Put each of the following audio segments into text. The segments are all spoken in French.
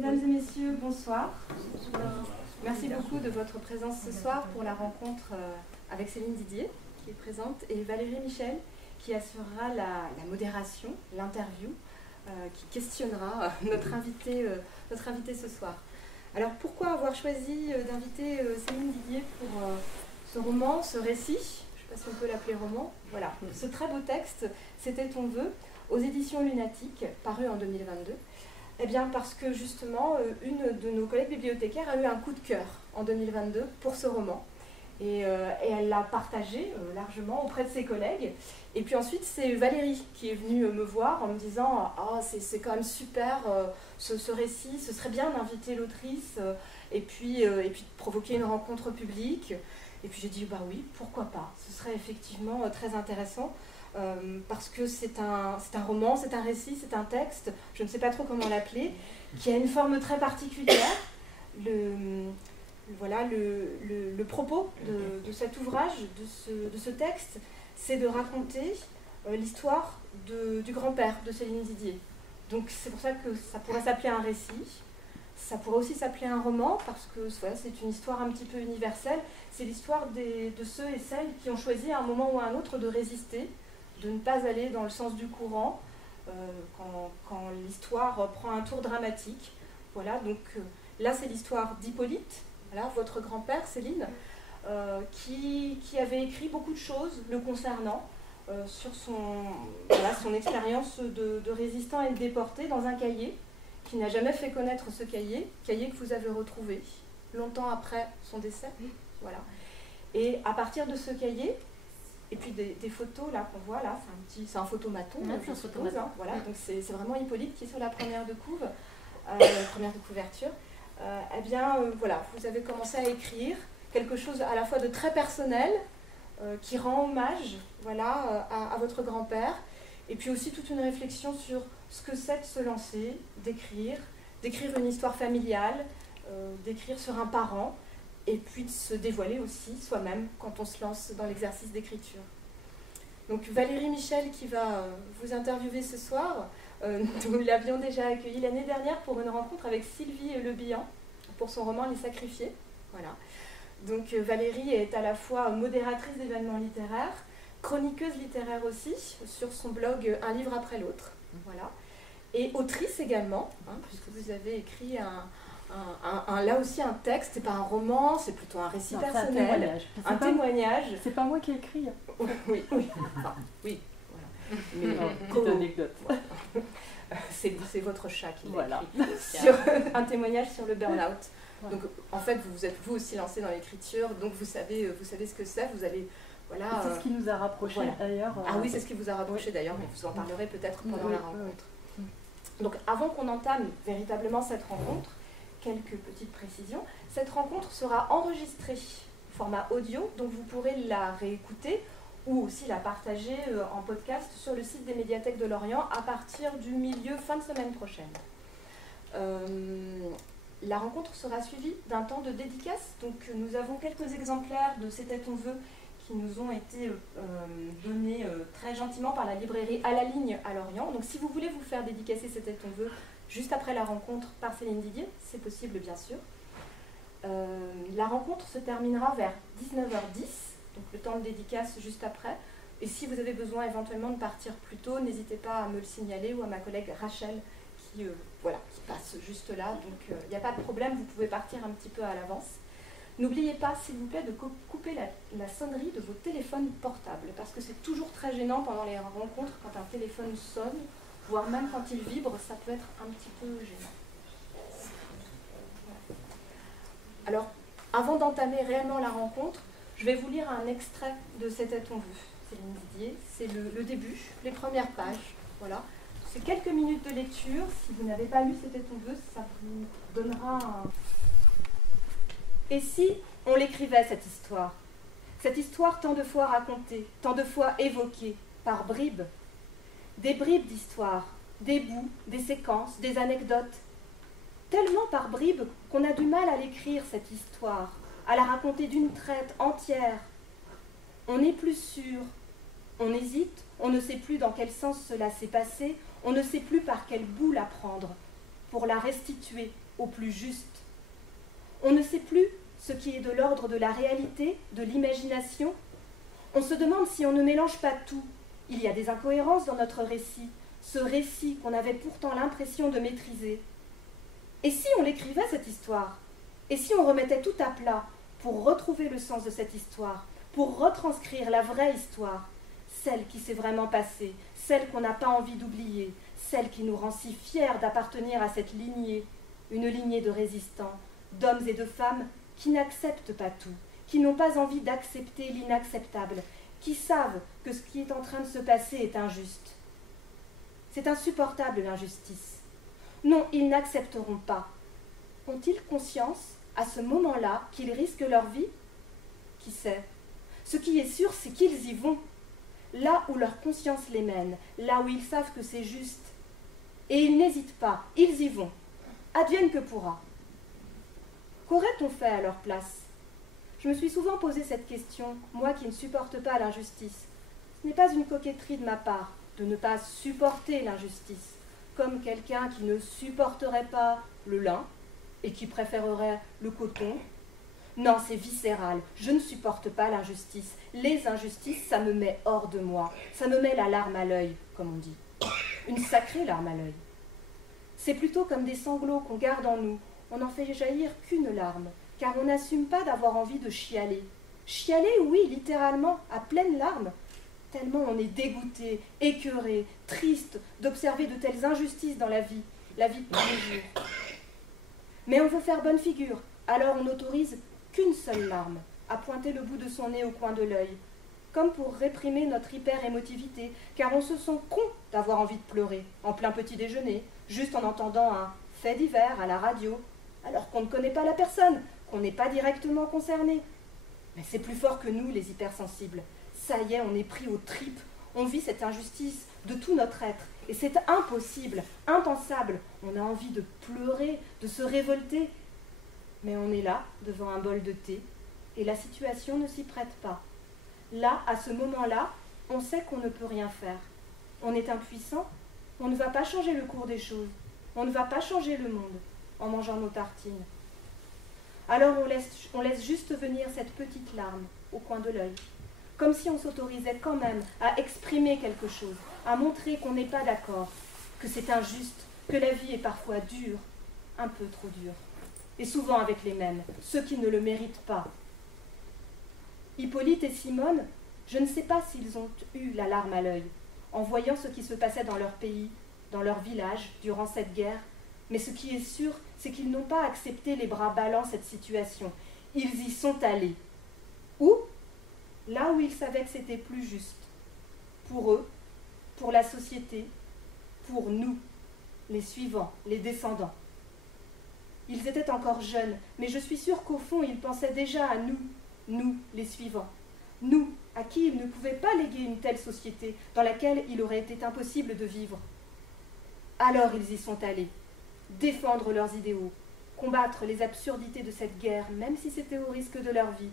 Mesdames et messieurs, bonsoir. Merci beaucoup de votre présence ce soir pour la rencontre avec Céline Didier, qui est présente, et Valérie Michel, qui assurera la modération, l'interview, qui questionnera notre invité ce soir. Alors pourquoi avoir choisi d'inviter Céline Didier pour ce roman, ce récit, je ne sais pas si on peut l'appeler roman, voilà, ce très beau texte, C'était ton vœu, aux éditions Lunatique, paru en 2022. Eh bien parce que justement, une de nos collègues bibliothécaires a eu un coup de cœur en 2022 pour ce roman. Et elle l'a partagé largement auprès de ses collègues. Et puis ensuite, c'est Valérie qui est venue me voir en me disant « Ah, c'est quand même super ce récit, ce serait bien d'inviter l'autrice et puis de provoquer une rencontre publique. » Et puis j'ai dit « Bah oui, pourquoi pas, ce serait effectivement très intéressant. » Parce que c'est un roman, c'est un récit, c'est un texte, je ne sais pas trop comment l'appeler, qui a une forme très particulière. Le propos de cet ouvrage, de ce texte, c'est de raconter l'histoire du grand-père de Céline Didier. Donc c'est pour ça que ça pourrait s'appeler un récit. Ça pourrait aussi s'appeler un roman, parce que voilà, c'est une histoire un petit peu universelle. C'est l'histoire de ceux et celles qui ont choisi à un moment ou à un autre de résister, de ne pas aller dans le sens du courant quand l'histoire prend un tour dramatique. Voilà, donc là c'est l'histoire d'Hippolyte, voilà, votre grand-père Céline, qui avait écrit beaucoup de choses le concernant sur son expérience de résistant et de déporté dans un cahier, qui n'a jamais fait connaître ce cahier que vous avez retrouvé longtemps après son décès. Voilà. Et à partir de ce cahier, et puis des photos là qu'on voit là, c'est un photomaton, je suppose, hein, voilà, donc c'est vraiment Hippolyte qui est sur la première de première de couverture. Voilà, vous avez commencé à écrire quelque chose à la fois de très personnel, qui rend hommage, voilà, à votre grand-père, et puis aussi toute une réflexion sur ce que c'est de se lancer, d'écrire une histoire familiale, d'écrire sur un parent, et puis de se dévoiler aussi soi-même quand on se lance dans l'exercice d'écriture. Donc Valérie Michel qui va vous interviewer ce soir, nous l'avions déjà accueillie l'année dernière pour une rencontre avec Sylvie Le Bihan pour son roman Les Sacrifiés. Voilà. Donc Valérie est à la fois modératrice d'événements littéraires, chroniqueuse littéraire aussi, sur son blog Un livre après l'autre. Voilà. Et autrice également, hein, puisque vous avez écrit là aussi un texte, c'est pas un roman, c'est plutôt un récit personnel, un témoignage. C'est pas moi qui ai écrit. Oui, enfin, oui, voilà. Mais petite anecdote. C'est votre chat qui l'a voilà. écrit sur un témoignage sur le burn-out. Ouais. Donc en fait, vous vous êtes vous aussi lancé dans l'écriture, donc vous savez ce que c'est, vous allez... Voilà, c'est ce qui nous a rapprochés voilà. D'ailleurs. Ah oui, c'est ce qui vous a rapprochés d'ailleurs, mais vous en parlerez peut-être pendant la rencontre. Donc avant qu'on entame véritablement cette rencontre, quelques petites précisions. Cette rencontre sera enregistrée format audio, donc vous pourrez la réécouter ou aussi la partager en podcast sur le site des médiathèques de Lorient à partir du fin de semaine prochaine. La rencontre sera suivie d'un temps de dédicace, donc nous avons quelques exemplaires de C'était ton vœu qui nous ont été donnés très gentiment par la librairie À la Ligne à Lorient. Donc si vous voulez vous faire dédicacer C'était ton vœu juste après la rencontre par Céline Didier, c'est possible bien sûr. La rencontre se terminera vers 19h10, donc le temps de dédicace juste après. Et si vous avez besoin éventuellement de partir plus tôt, n'hésitez pas à me le signaler ou à ma collègue Rachel qui passe juste là. Donc il n'y a pas de problème, vous pouvez partir un petit peu à l'avance. N'oubliez pas, s'il vous plaît, de couper la sonnerie de vos téléphones portables, parce que c'est toujours très gênant pendant les rencontres quand un téléphone sonne, voire même quand il vibre, ça peut être un petit peu gênant. Alors, avant d'entamer réellement la rencontre, je vais vous lire un extrait de C'était ton vœu, Céline Didier. C'est le début, les premières pages. Voilà. C'est quelques minutes de lecture. Si vous n'avez pas lu C'était ton vœu, ça vous donnera un... Et si on l'écrivait, cette histoire tant de fois racontée, tant de fois évoquée, par bribes, des bribes d'histoire, des bouts, des séquences, des anecdotes, tellement par bribes qu'on a du mal à l'écrire, cette histoire, à la raconter d'une traite entière. On n'est plus sûr, on hésite, on ne sait plus dans quel sens cela s'est passé, on ne sait plus par quel bout la prendre, pour la restituer au plus juste. On ne sait plus ce qui est de l'ordre de la réalité, de l'imagination. On se demande si on ne mélange pas tout. Il y a des incohérences dans notre récit, ce récit qu'on avait pourtant l'impression de maîtriser. Et si on l'écrivait, cette histoire? Et si on remettait tout à plat pour retrouver le sens de cette histoire, pour retranscrire la vraie histoire, celle qui s'est vraiment passée, celle qu'on n'a pas envie d'oublier, celle qui nous rend si fiers d'appartenir à cette lignée, une lignée de résistants, d'hommes et de femmes qui n'acceptent pas tout, qui n'ont pas envie d'accepter l'inacceptable, qui savent que ce qui est en train de se passer est injuste. C'est insupportable, l'injustice. Non, ils n'accepteront pas. Ont-ils conscience, à ce moment-là, qu'ils risquent leur vie? Qui sait? Ce qui est sûr, c'est qu'ils y vont, là où leur conscience les mène, là où ils savent que c'est juste. Et ils n'hésitent pas, ils y vont. Advienne que pourra. Qu'aurait-on fait à leur place? Je me suis souvent posé cette question, moi qui ne supporte pas l'injustice. Ce n'est pas une coquetterie de ma part de ne pas supporter l'injustice, comme quelqu'un qui ne supporterait pas le lin et qui préférerait le coton. Non, c'est viscéral, je ne supporte pas l'injustice. Les injustices, ça me met hors de moi, ça me met la larme à l'œil, comme on dit. Une sacrée larme à l'œil. C'est plutôt comme des sanglots qu'on garde en nous. On n'en fait jaillir qu'une larme, car on n'assume pas d'avoir envie de chialer. Chialer, oui, littéralement, à pleines larmes, tellement on est dégoûté, écœuré, triste d'observer de telles injustices dans la vie de tous les jours. Mais on veut faire bonne figure, alors on n'autorise qu'une seule larme, à pointer le bout de son nez au coin de l'œil, comme pour réprimer notre hyper-émotivité, car on se sent con d'avoir envie de pleurer, en plein petit déjeuner, juste en entendant un fait divers à la radio, alors qu'on ne connaît pas la personne, qu'on n'est pas directement concerné. Mais c'est plus fort que nous, les hypersensibles. Ça y est, on est pris aux tripes, on vit cette injustice de tout notre être, et c'est impossible, impensable. On a envie de pleurer, de se révolter, mais on est là, devant un bol de thé, et la situation ne s'y prête pas. Là, à ce moment-là, on sait qu'on ne peut rien faire. On est impuissant, on ne va pas changer le cours des choses, on ne va pas changer le monde en mangeant nos tartines. Alors on laisse juste venir cette petite larme au coin de l'œil, comme si on s'autorisait quand même à exprimer quelque chose, à montrer qu'on n'est pas d'accord, que c'est injuste, que la vie est parfois dure, un peu trop dure, et souvent avec les mêmes, ceux qui ne le méritent pas. Hippolyte et Simone, je ne sais pas s'ils ont eu la larme à l'œil, en voyant ce qui se passait dans leur pays, dans leur village, durant cette guerre, mais ce qui est sûr, c'est qu'ils n'ont pas accepté les bras ballants cette situation. Ils y sont allés. Où? Là où ils savaient que c'était plus juste. Pour eux, pour la société, pour nous, les suivants, les descendants. Ils étaient encore jeunes, mais je suis sûre qu'au fond, ils pensaient déjà à nous, les suivants. Nous, à qui ils ne pouvaient pas léguer une telle société dans laquelle il aurait été impossible de vivre. Alors ils y sont allés. Défendre leurs idéaux, combattre les absurdités de cette guerre, même si c'était au risque de leur vie.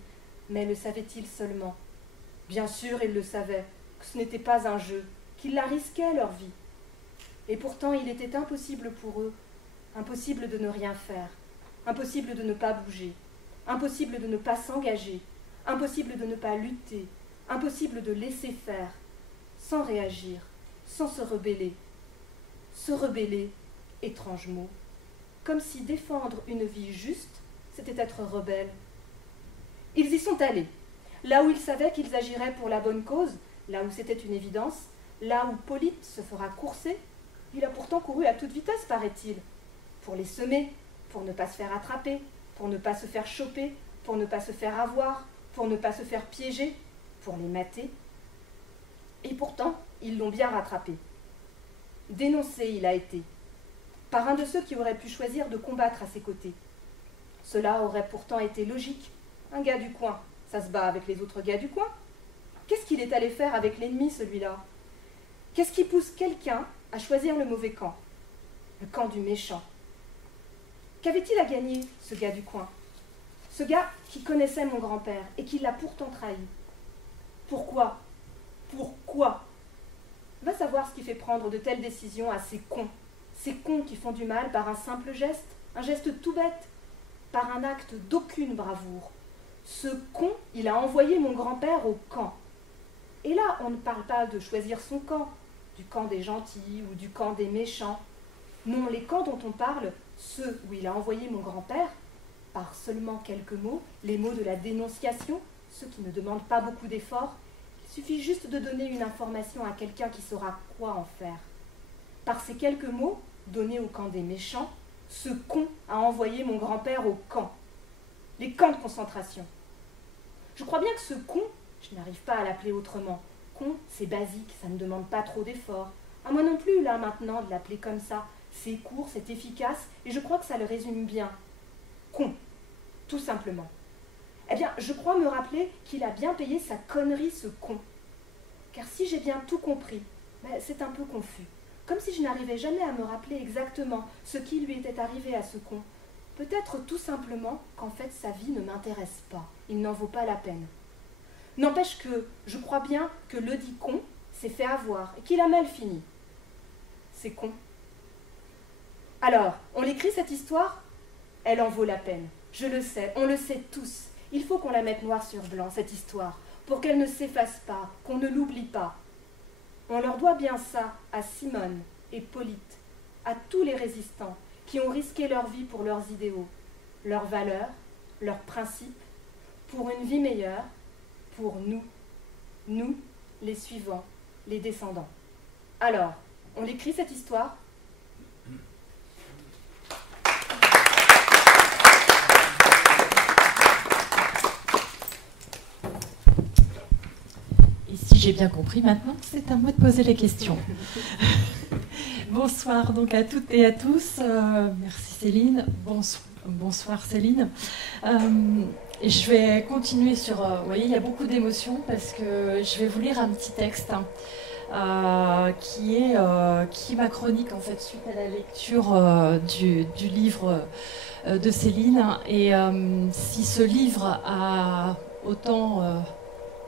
Mais le savaient-ils seulement? Bien sûr, ils le savaient, que ce n'était pas un jeu, qu'ils la risquaient leur vie. Et pourtant, il était impossible pour eux, impossible de ne rien faire, impossible de ne pas bouger, impossible de ne pas s'engager, impossible de ne pas lutter, impossible de laisser faire, sans réagir, sans se rebeller. Se rebeller, étrange mot, comme si défendre une vie juste, c'était être rebelle. Ils y sont allés, là où ils savaient qu'ils agiraient pour la bonne cause, là où c'était une évidence, là où Polyte se fera courser. Il a pourtant couru à toute vitesse, paraît-il, pour les semer, pour ne pas se faire attraper, pour ne pas se faire choper, pour ne pas se faire avoir, pour ne pas se faire piéger, pour les mater. Et pourtant, ils l'ont bien rattrapé. Dénoncé, il a été, par un de ceux qui auraient pu choisir de combattre à ses côtés. Cela aurait pourtant été logique. Un gars du coin, ça se bat avec les autres gars du coin. Qu'est-ce qu'il est allé faire avec l'ennemi, celui-là? Qu'est-ce qui pousse quelqu'un à choisir le mauvais camp? Le camp du méchant. Qu'avait-il à gagner, ce gars du coin? Ce gars qui connaissait mon grand-père et qui l'a pourtant trahi. Pourquoi? Pourquoi? Va savoir ce qui fait prendre de telles décisions à ces cons qui font du mal par un simple geste, un geste tout bête, par un acte d'aucune bravoure. Ce con, il a envoyé mon grand-père au camp. Et là, on ne parle pas de choisir son camp, du camp des gentils ou du camp des méchants. Non, les camps dont on parle, ceux où il a envoyé mon grand-père, par seulement quelques mots, les mots de la dénonciation, ceux qui ne demandent pas beaucoup d'efforts, il suffit juste de donner une information à quelqu'un qui saura quoi en faire. Par ces quelques mots, donnés au camp des méchants, ce con a envoyé mon grand-père au camp. Les camps de concentration. Je crois bien que ce con, je n'arrive pas à l'appeler autrement. Con, c'est basique, ça ne demande pas trop d'efforts. À moi non plus, là, maintenant, de l'appeler comme ça. C'est court, c'est efficace, et je crois que ça le résume bien. Con, tout simplement. Eh bien, je crois me rappeler qu'il a bien payé sa connerie, ce con. Car si j'ai bien tout compris, c'est un peu confus. Comme si je n'arrivais jamais à me rappeler exactement ce qui lui était arrivé à ce con. Peut-être tout simplement qu'en fait sa vie ne m'intéresse pas, il n'en vaut pas la peine. N'empêche que je crois bien que le dit con s'est fait avoir et qu'il a mal fini. C'est con. Alors, on l'écrit cette histoire? Elle en vaut la peine. Je le sais, on le sait tous. Il faut qu'on la mette noir sur blanc, cette histoire, pour qu'elle ne s'efface pas, qu'on ne l'oublie pas. On leur doit bien ça à Simone et Polyte, à tous les résistants qui ont risqué leur vie pour leurs idéaux, leurs valeurs, leurs principes, pour une vie meilleure, pour nous, les suivants, les descendants. Alors, on l'écrit cette histoire? Et si j'ai bien compris maintenant, c'est à moi de poser les questions. Bonsoir donc à toutes et à tous. Merci Céline. Bonsoir Céline. Je vais continuer sur... vous voyez, il y a beaucoup d'émotions parce que je vais vous lire un petit texte qui est ma chronique en fait suite à la lecture du livre de Céline. Et si ce livre a autant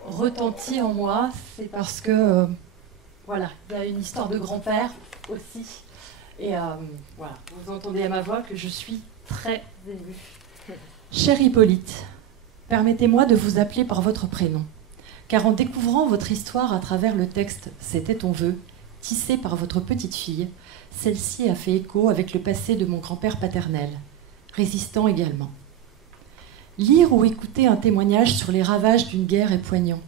retenti en moi, c'est parce que voilà, il y a une histoire de grand-père aussi. Et voilà, vous entendez à ma voix que je suis très émue. Cher Hippolyte, permettez-moi de vous appeler par votre prénom, car en découvrant votre histoire à travers le texte « C'était ton vœu », tissé par votre petite fille, celle-ci a fait écho avec le passé de mon grand-père paternel, résistant également. Lire ou écouter un témoignage sur les ravages d'une guerre est poignant.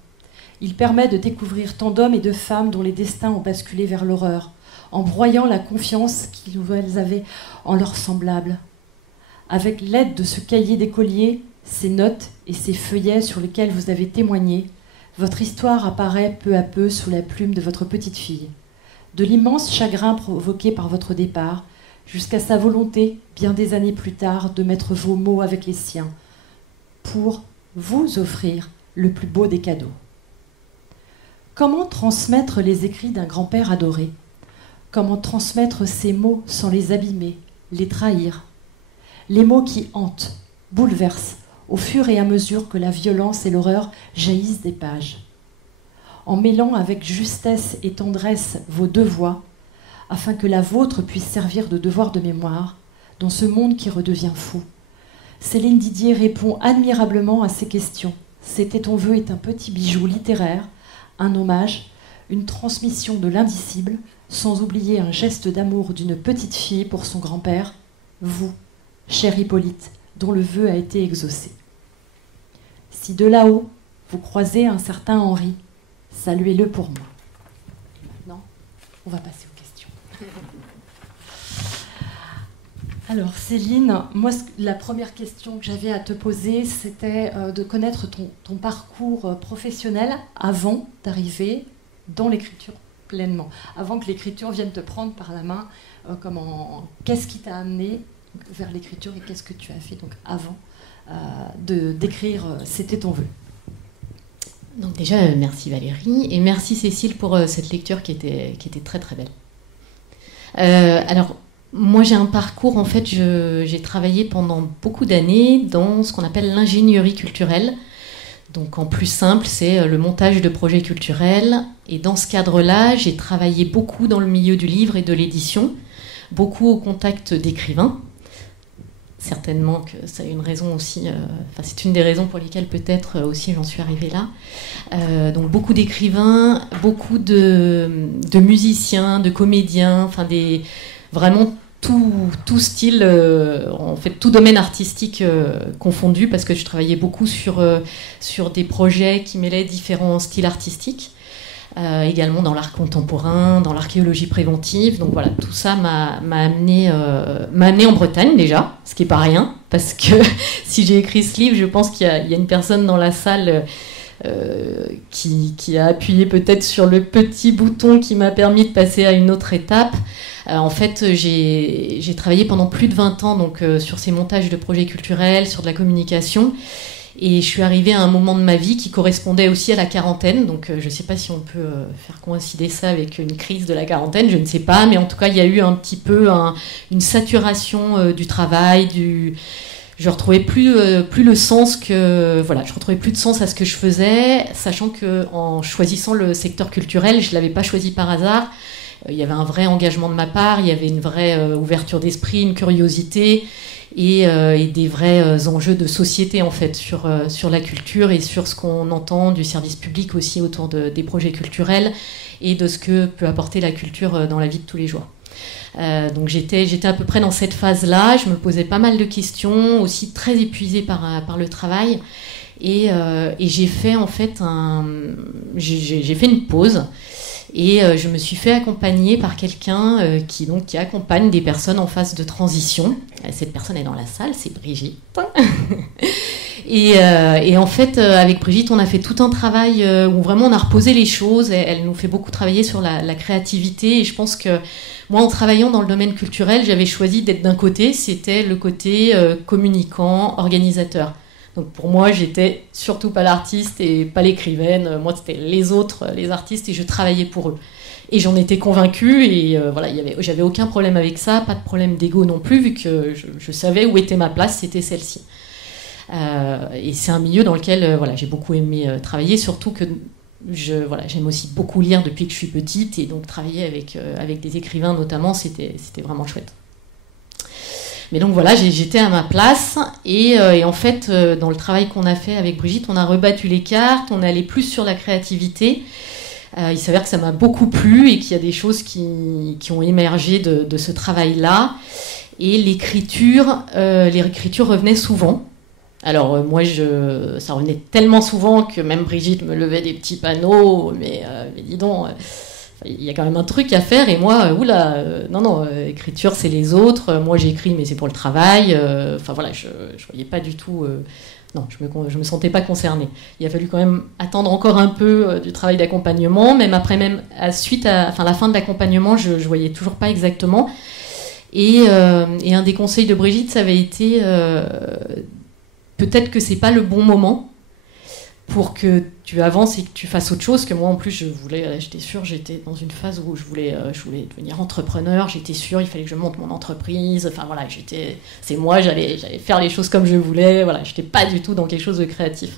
Il permet de découvrir tant d'hommes et de femmes dont les destins ont basculé vers l'horreur, en broyant la confiance qu'ils avaient en leurs semblables. Avec l'aide de ce cahier d'écolier, ces notes et ces feuillets sur lesquels vous avez témoigné, votre histoire apparaît peu à peu sous la plume de votre petite fille. De l'immense chagrin provoqué par votre départ, jusqu'à sa volonté, bien des années plus tard, de mettre vos mots avec les siens, pour vous offrir le plus beau des cadeaux. Comment transmettre les écrits d'un grand-père adoré? Comment transmettre ces mots sans les abîmer, les trahir? Les mots qui hantent, bouleversent, au fur et à mesure que la violence et l'horreur jaillissent des pages. En mêlant avec justesse et tendresse vos deux voix, afin que la vôtre puisse servir de devoir de mémoire dans ce monde qui redevient fou. Céline Didier répond admirablement à ces questions. C'était ton vœu est un petit bijou littéraire, un hommage, une transmission de l'indicible, sans oublier un geste d'amour d'une petite fille pour son grand-père, vous, cher Hippolyte, dont le vœu a été exaucé. Si de là-haut, vous croisez un certain Henri, saluez-le pour moi. Et maintenant, on va passer aux questions. Alors Céline, moi la première question que j'avais à te poser, c'était de connaître ton parcours professionnel avant d'arriver dans l'écriture pleinement, avant que l'écriture vienne te prendre par la main. Qu'est-ce qui t'a amené vers l'écriture et qu'est-ce que tu as fait donc avant d'écrire C'était ton vœu? Donc déjà, merci Valérie et merci Cécile pour cette lecture qui était très très belle. Alors, moi j'ai un parcours, en fait, j'ai travaillé pendant beaucoup d'années dans ce qu'on appelle l'ingénierie culturelle. Donc en plus simple, c'est le montage de projets culturels. Et dans ce cadre-là, j'ai travaillé beaucoup dans le milieu du livre et de l'édition, beaucoup au contact d'écrivains. certainement que ça a une raison aussi, c'est une des raisons pour lesquelles peut-être aussi j'en suis arrivée là. Donc beaucoup d'écrivains, beaucoup de musiciens, de comédiens, vraiment tout style, en fait tout domaine artistique confondu, parce que je travaillais beaucoup sur des projets qui mêlaient différents styles artistiques. Également dans l'art contemporain, dans l'archéologie préventive. Donc voilà, tout ça m'a amené en Bretagne déjà, ce qui n'est pas rien, parce que si j'ai écrit ce livre, je pense qu'il y a une personne dans la salle qui a appuyé peut-être sur le petit bouton qui m'a permis de passer à une autre étape. En fait, j'ai travaillé pendant plus de 20 ans donc, sur ces montages de projets culturels, sur de la communication. Et je suis arrivée à un moment de ma vie qui correspondait aussi à la quarantaine. Donc je ne sais pas si on peut faire coïncider ça avec une crise de la quarantaine, je ne sais pas. Mais en tout cas, il y a eu un petit peu une saturation du travail. Je ne retrouvais plus le sens je retrouvais plus de sens à ce que je faisais, sachant qu'en choisissant le secteur culturel, je ne l'avais pas choisi par hasard. Il y avait un vrai engagement de ma part, il y avait une vraie ouverture d'esprit, une curiosité et des vrais enjeux de société en fait sur la culture et sur ce qu'on entend du service public aussi autour des projets culturels et de ce que peut apporter la culture dans la vie de tous les jours. Donc j'étais à peu près dans cette phase-là, je me posais pas mal de questions, aussi très épuisée par le travail et j'ai fait en fait j'ai fait une pause. Et je me suis fait accompagner par quelqu'un qui accompagne des personnes en phase de transition. Cette personne est dans la salle, c'est Brigitte. et en fait, avec Brigitte, on a fait tout un travail où vraiment on a reposé les choses. Elle nous fait beaucoup travailler sur la créativité. Et je pense que moi, en travaillant dans le domaine culturel, j'avais choisi d'être d'un côté, c'était le côté communicant, organisateur. Donc pour moi, j'étais surtout pas l'artiste et pas l'écrivaine. Moi, c'était les autres, les artistes, et je travaillais pour eux. Et j'en étais convaincue, et j'avais aucun problème avec ça, pas de problème d'ego non plus, vu que je savais où était ma place, c'était celle-ci. Et c'est un milieu dans lequel j'ai beaucoup aimé travailler, surtout que j'aime aussi beaucoup lire depuis que je suis petite, et donc travailler avec des écrivains notamment, c'était vraiment chouette. Mais donc voilà, j'étais à ma place et en fait, dans le travail qu'on a fait avec Brigitte, on a rebattu les cartes, on allait plus sur la créativité. Il s'avère que ça m'a beaucoup plu et qu'il y a des choses qui ont émergé de ce travail-là. Et l'écriture revenait souvent. Alors moi, ça revenait tellement souvent que même Brigitte me levait des petits panneaux, mais dis donc... il y a quand même un truc à faire, et moi, non, écriture, c'est les autres, moi j'écris, mais c'est pour le travail, je voyais pas du tout, non, je me sentais pas concernée. Il a fallu quand même attendre encore un peu du travail d'accompagnement, même après, la fin de l'accompagnement, je voyais toujours pas exactement, et un des conseils de Brigitte, ça avait été, peut-être que c'est pas le bon moment, pour que tu avances et que tu fasses autre chose. Que moi en plus j'étais sûre, j'étais dans une phase où je voulais devenir entrepreneur, j'étais sûre, il fallait que je monte mon entreprise, c'est moi, j'allais faire les choses comme je voulais, j'étais pas du tout dans quelque chose de créatif.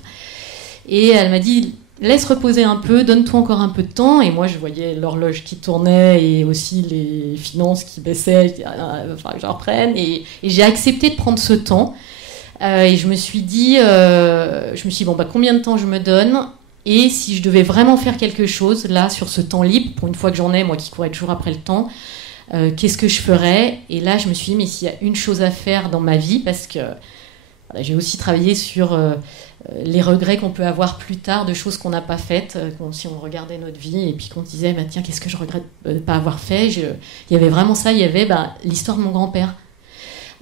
Et elle m'a dit, laisse reposer un peu, donne-toi encore un peu de temps, et moi je voyais l'horloge qui tournait et aussi les finances qui baissaient, il fallait que je reprenne, et j'ai accepté de prendre ce temps. Et je me suis dit, combien de temps je me donne, et si je devais vraiment faire quelque chose, là, sur ce temps libre, pour une fois que j'en ai, moi qui courais toujours après le temps, qu'est-ce que je ferais? Et là, je me suis dit, mais s'il y a une chose à faire dans ma vie, parce que j'ai aussi travaillé sur les regrets qu'on peut avoir plus tard de choses qu'on n'a pas faites, si on regardait notre vie, et puis qu'on se disait, tiens, qu'est-ce que je regrette de ne pas avoir fait? Il y avait vraiment ça, il y avait l'histoire de mon grand-père.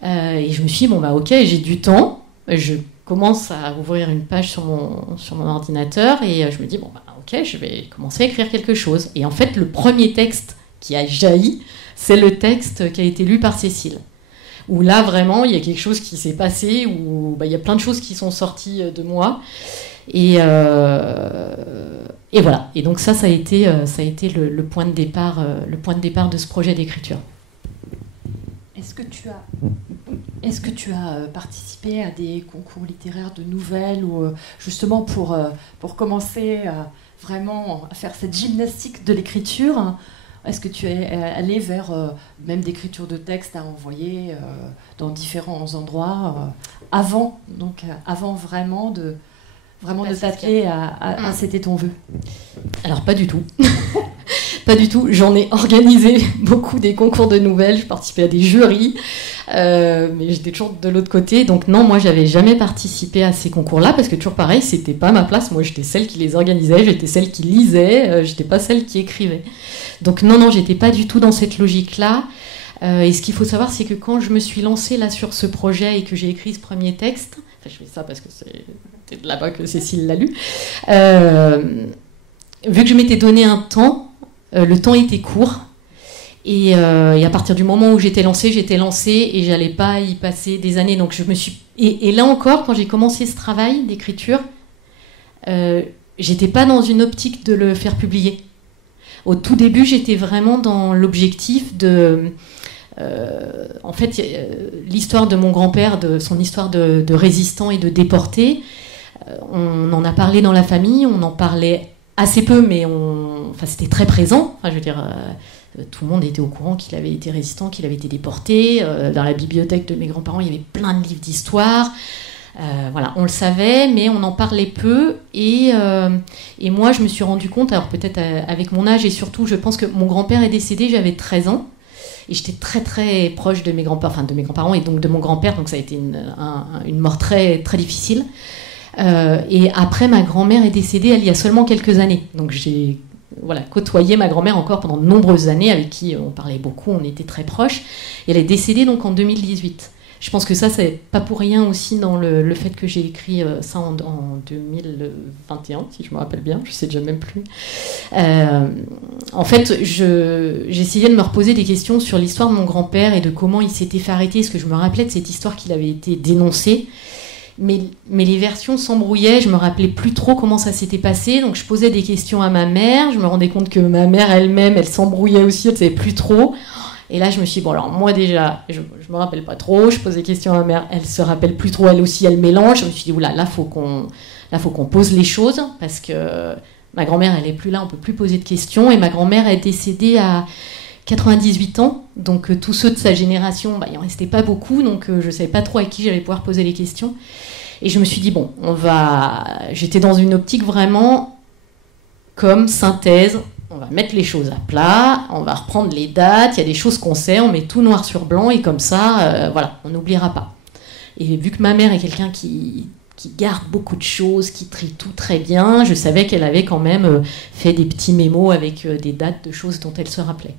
Et je me suis dit, ok, j'ai du temps, je commence à ouvrir une page sur mon ordinateur, et je me dis, ok, je vais commencer à écrire quelque chose. Et en fait, le premier texte qui a jailli, c'est le texte qui a été lu par Cécile. Où là, vraiment, il y a quelque chose qui s'est passé, où il y a plein de choses qui sont sorties de moi. Et voilà. Et donc ça a été le point de départ de ce projet d'écriture. Est-ce que tu as participé à des concours littéraires de nouvelles, ou justement pour commencer vraiment à faire cette gymnastique de l'écriture, est-ce que tu es allé vers même d'écriture de texte à envoyer dans différents endroits avant vraiment de t'atteler à c'était ton vœu? Alors pas du tout. Pas du tout. J'en ai organisé beaucoup des concours de nouvelles. Je participais à des jurys, mais j'étais toujours de l'autre côté. Donc non, moi j'avais jamais participé à ces concours-là parce que toujours pareil, c'était pas ma place. Moi j'étais celle qui les organisait, j'étais celle qui lisait, j'étais pas celle qui écrivait. Donc non, j'étais pas du tout dans cette logique-là. Et ce qu'il faut savoir, c'est que quand je me suis lancée là sur ce projet et que j'ai écrit ce premier texte, enfin je fais ça parce que c'est de là-bas que Cécile l'a lu, vu que je m'étais donné un temps, le temps était court. Et à partir du moment où j'étais lancée et j'allais pas y passer des années. Donc je me suis... Et là encore, quand j'ai commencé ce travail d'écriture, j'étais pas dans une optique de le faire publier. Au tout début, j'étais vraiment dans l'objectif de... en fait, l'histoire de mon grand-père, de son histoire de résistant et de déporté, on en a parlé dans la famille, on en parlait assez peu, mais enfin, c'était très présent. Enfin, je veux dire, tout le monde était au courant qu'il avait été résistant, qu'il avait été déporté. Dans la bibliothèque de mes grands-parents, il y avait plein de livres d'histoire. Voilà, on le savait, mais on en parlait peu. Et moi, je me suis rendu compte, alors peut-être avec mon âge, et surtout, je pense que mon grand-père est décédé, j'avais 13 ans. Et j'étais très très proche de mes grands-parents et donc de mon grand-père, donc ça a été une mort très, très difficile. Et après, ma grand-mère est décédée, elle y a seulement quelques années. Donc j'ai côtoyé ma grand-mère encore pendant de nombreuses années, avec qui on parlait beaucoup, on était très proches. Et elle est décédée donc en 2018. Je pense que ça, c'est pas pour rien aussi dans le fait que j'ai écrit ça en 2021, si je me rappelle bien, je sais déjà même plus. En fait, j'essayais de me reposer des questions sur l'histoire de mon grand-père et de comment il s'était fait arrêter, parce que je me rappelais de cette histoire qu'il avait été dénoncé. Mais les versions s'embrouillaient, je me rappelais plus trop comment ça s'était passé, donc je posais des questions à ma mère, je me rendais compte que ma mère elle-même, elle s'embrouillait aussi, elle savait plus trop. Et là, je me suis dit, bon, alors moi déjà, je me rappelle pas trop, je pose des questions à ma mère, elle se rappelle plus trop, elle aussi, elle mélange. Je me suis dit, oula, là, faut qu'on pose les choses, parce que ma grand-mère, elle est plus là, on peut plus poser de questions. Et ma grand-mère est décédée à 98 ans, donc tous ceux de sa génération, il en restait pas beaucoup, donc je savais pas trop à qui j'allais pouvoir poser les questions. Et je me suis dit, bon, j'étais dans une optique vraiment comme synthèse. On va mettre les choses à plat, on va reprendre les dates, il y a des choses qu'on sait, on met tout noir sur blanc et comme ça, voilà, on n'oubliera pas. Et vu que ma mère est quelqu'un qui garde beaucoup de choses, qui trie tout très bien, je savais qu'elle avait quand même fait des petits mémos avec des dates de choses dont elle se rappelait.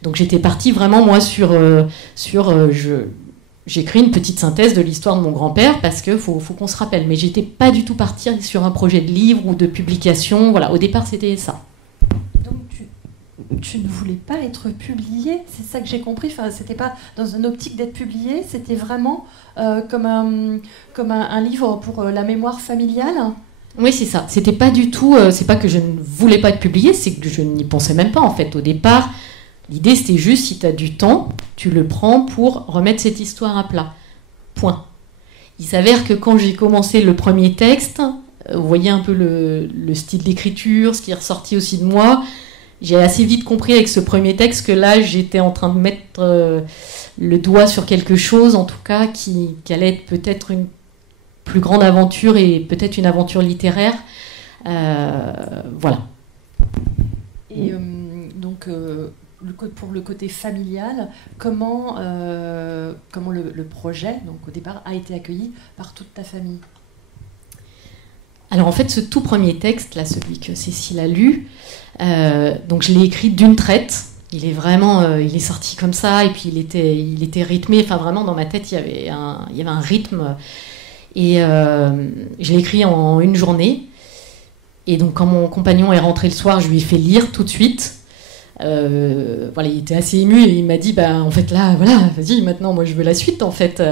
Donc j'étais partie vraiment, moi, j'écris une petite synthèse de l'histoire de mon grand-père parce qu'il faut qu'on se rappelle. Mais j'étais pas du tout partie sur un projet de livre ou de publication. Voilà, au départ, c'était ça. Tu ne voulais pas être publié, c'est ça que j'ai compris. Enfin, c'était pas dans une optique d'être publié, c'était vraiment comme un livre pour la mémoire familiale. Oui, c'est ça. C'était pas du tout. C'est pas que je ne voulais pas être publié, c'est que je n'y pensais même pas en fait. Au départ, l'idée c'était juste si tu as du temps, tu le prends pour remettre cette histoire à plat. Point. Il s'avère que quand j'ai commencé le premier texte, vous voyez un peu le style d'écriture, ce qui est ressorti aussi de moi. J'ai assez vite compris avec ce premier texte que là, j'étais en train de mettre le doigt sur quelque chose, en tout cas, qui allait être peut-être une plus grande aventure et peut-être une aventure littéraire. Voilà. Et donc, pour le côté familial, comment le projet, donc au départ, a été accueilli par toute ta famille ? Alors en fait, ce tout premier texte, là, celui que Cécile a lu, donc je l'ai écrit d'une traite. Il est sorti comme ça, et puis il était rythmé. Enfin vraiment, dans ma tête, il y avait un rythme. Et je l'ai écrit en une journée. Et donc quand mon compagnon est rentré le soir, je lui ai fait lire tout de suite. Voilà, il était assez ému et il m'a dit, en fait là, voilà, vas-y, maintenant, moi je veux la suite, en fait.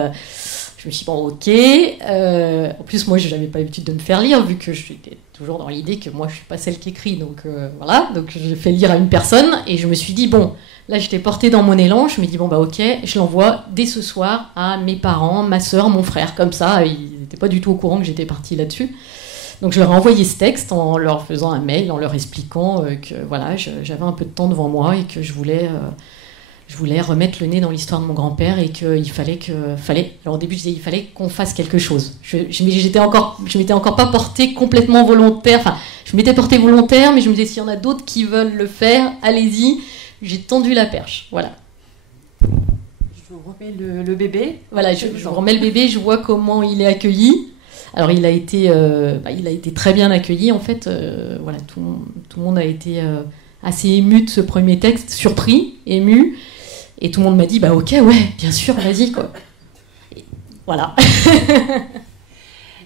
Je me suis dit, bon, ok. En plus, moi, je n'avais pas l'habitude de me faire lire, vu que j'étais toujours dans l'idée que moi, je ne suis pas celle qui écrit. Donc, voilà. Donc, j'ai fait lire à une personne. Et je me suis dit, bon, là, j'étais portée dans mon élan. Je me dis, bon, ok, je l'envoie dès ce soir à mes parents, ma sœur, mon frère. Comme ça, ils n'étaient pas du tout au courant que j'étais partie là-dessus. Donc je leur ai envoyé ce texte en leur faisant un mail, en leur expliquant que voilà, j'avais un peu de temps devant moi et que je voulais remettre le nez dans l'histoire de mon grand-père et qu'il fallait. Alors au début, je disais il fallait qu'on fasse quelque chose. Je m'étais encore pas portée complètement volontaire. Enfin, je m'étais portée volontaire, mais je me disais s'il y en a d'autres qui veulent le faire, allez-y. J'ai tendu la perche. Voilà. Je vous remets le bébé. Voilà, je remets le bébé, je vois comment il est accueilli. Alors il a été très bien accueilli en fait. Voilà, tout le monde a été assez ému de ce premier texte, surpris, ému. Et tout le monde m'a dit, bah ok, ouais, bien sûr, vas-y, quoi. Et voilà.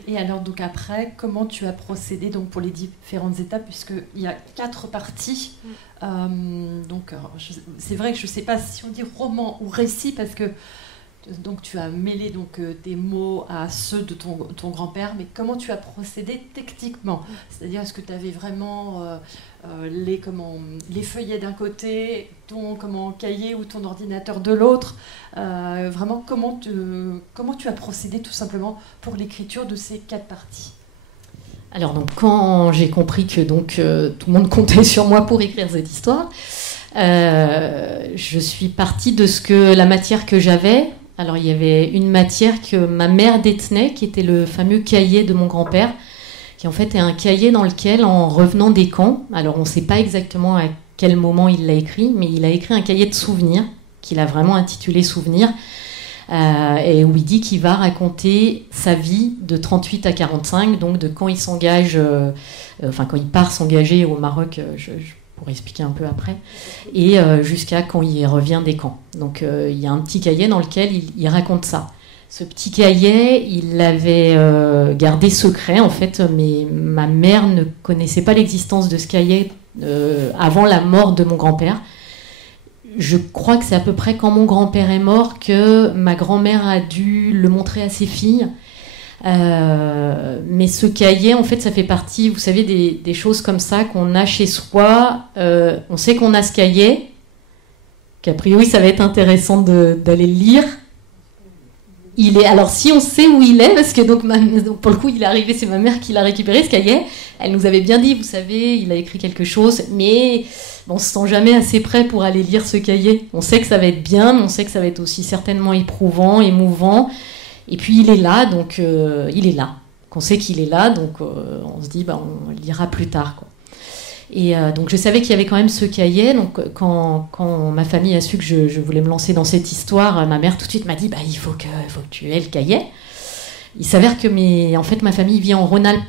Et alors, donc après, comment tu as procédé donc, pour les différentes étapes, puisqu'il y a 4 parties. C'est vrai que je ne sais pas si on dit roman ou récit, parce que donc, tu as mêlé donc, tes mots à ceux de ton grand-père, mais comment tu as procédé techniquement? C'est-à-dire, est-ce que tu avais vraiment les feuillets d'un côté, ton cahier ou ton ordinateur de l'autre? Vraiment, comment tu as procédé tout simplement pour l'écriture de ces 4 parties? Alors, donc, quand j'ai compris que donc, tout le monde comptait sur moi pour écrire cette histoire, je suis partie de la matière que j'avais. Alors, il y avait une matière que ma mère détenait, qui était le fameux cahier de mon grand-père, qui en fait est un cahier dans lequel, en revenant des camps, alors on ne sait pas exactement à quel moment il l'a écrit, mais il a écrit un cahier de souvenirs, qu'il a vraiment intitulé Souvenirs, et où il dit qu'il va raconter sa vie de 38 à 45, donc de quand il s'engage, quand il part s'engager au Maroc, je pourrais expliquer un peu après, et jusqu'à quand il revient des camps. Donc il y a un petit cahier dans lequel il raconte ça. Ce petit cahier, il l'avait gardé secret en fait, mais ma mère ne connaissait pas l'existence de ce cahier avant la mort de mon grand-père. Je crois que c'est à peu près quand mon grand-père est mort que ma grand-mère a dû le montrer à ses filles. Mais ce cahier, en fait, ça fait partie, vous savez, des choses comme ça qu'on a chez soi. On sait qu'on a ce cahier, qu'a priori, ça va être intéressant d'aller le lire. Alors, si on sait où il est, parce que donc, pour le coup, il est arrivé, c'est ma mère qui l'a récupéré, ce cahier. Elle nous avait bien dit, vous savez, il a écrit quelque chose, mais on se sent jamais assez prêt pour aller lire ce cahier. On sait que ça va être bien, mais on sait que ça va être aussi certainement éprouvant, émouvant. Et puis il est là, donc il est là. On sait qu'il est là, donc on se dit, on le lira plus tard, quoi. Et donc je savais qu'il y avait quand même ce cahier. Donc quand ma famille a su que je voulais me lancer dans cette histoire, ma mère tout de suite m'a dit, il faut que tu aies le cahier. Il s'avère que en fait ma famille vit en Rhône-Alpes.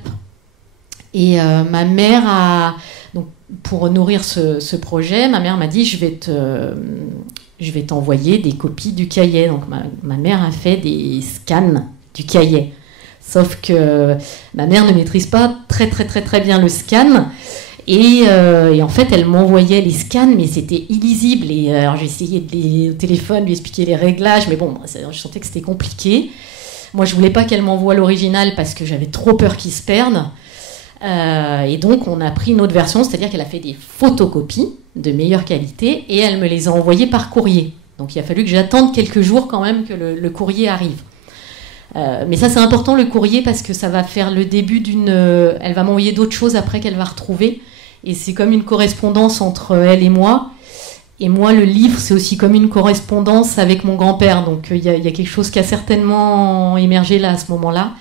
Et ma mère a... Donc, pour nourrir ce projet, ma mère m'a dit, je vais t'envoyer des copies du cahier. Donc ma mère a fait des scans du cahiet. Sauf que ma mère ne maîtrise pas très très très très bien le scan. Et en fait, elle m'envoyait les scans, mais c'était illisible. Et alors j'ai essayé au téléphone lui expliquer les réglages, mais bon, je sentais que c'était compliqué. Moi, je voulais pas qu'elle m'envoie l'original parce que j'avais trop peur qu'il se perde. Et donc on a pris une autre version, c'est-à-dire qu'elle a fait des photocopies de meilleure qualité et elle me les a envoyées par courrier. Donc il a fallu que j'attende quelques jours quand même que le courrier arrive. Mais ça c'est important, le courrier, parce que ça va faire le début elle va m'envoyer d'autres choses après qu'elle va retrouver, et c'est comme une correspondance entre elle et moi. Et moi, le livre, c'est aussi comme une correspondance avec mon grand-père. Donc il y a quelque chose qui a certainement émergé là à ce moment-là.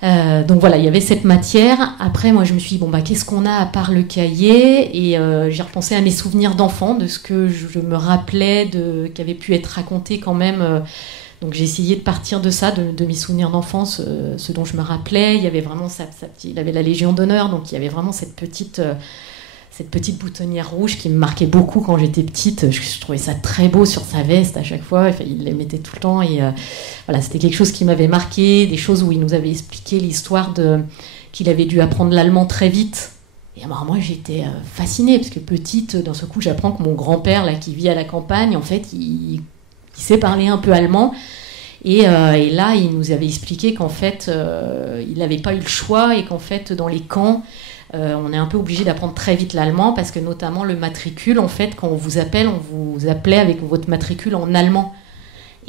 Donc voilà, il y avait cette matière. Après, moi, je me suis dit, qu'est-ce qu'on a à part le cahier? Et j'ai repensé à mes souvenirs d'enfant, de ce que je me rappelais, qui avait pu être raconté quand même. Donc j'ai essayé de partir de ça, de mes souvenirs d'enfance, ce dont je me rappelais. Il y avait vraiment il avait la Légion d'honneur, donc il y avait vraiment cette petite boutonnière rouge qui me marquait beaucoup quand j'étais petite. Je trouvais ça très beau sur sa veste à chaque fois. Il les mettait tout le temps. Et voilà, c'était quelque chose qui m'avait marqué. Des choses où il nous avait expliqué l'histoire qu'il avait dû apprendre l'allemand très vite. Et alors, moi, j'étais fascinée parce que petite, d'un seul coup, j'apprends que mon grand-père, là, qui vit à la campagne, en fait, il sait parler un peu allemand. Et là, il nous avait expliqué qu'en fait, il n'avait pas eu le choix et qu'en fait, dans les camps, on est un peu obligé d'apprendre très vite l'allemand parce que notamment le matricule, en fait, quand on vous appelait avec votre matricule en allemand.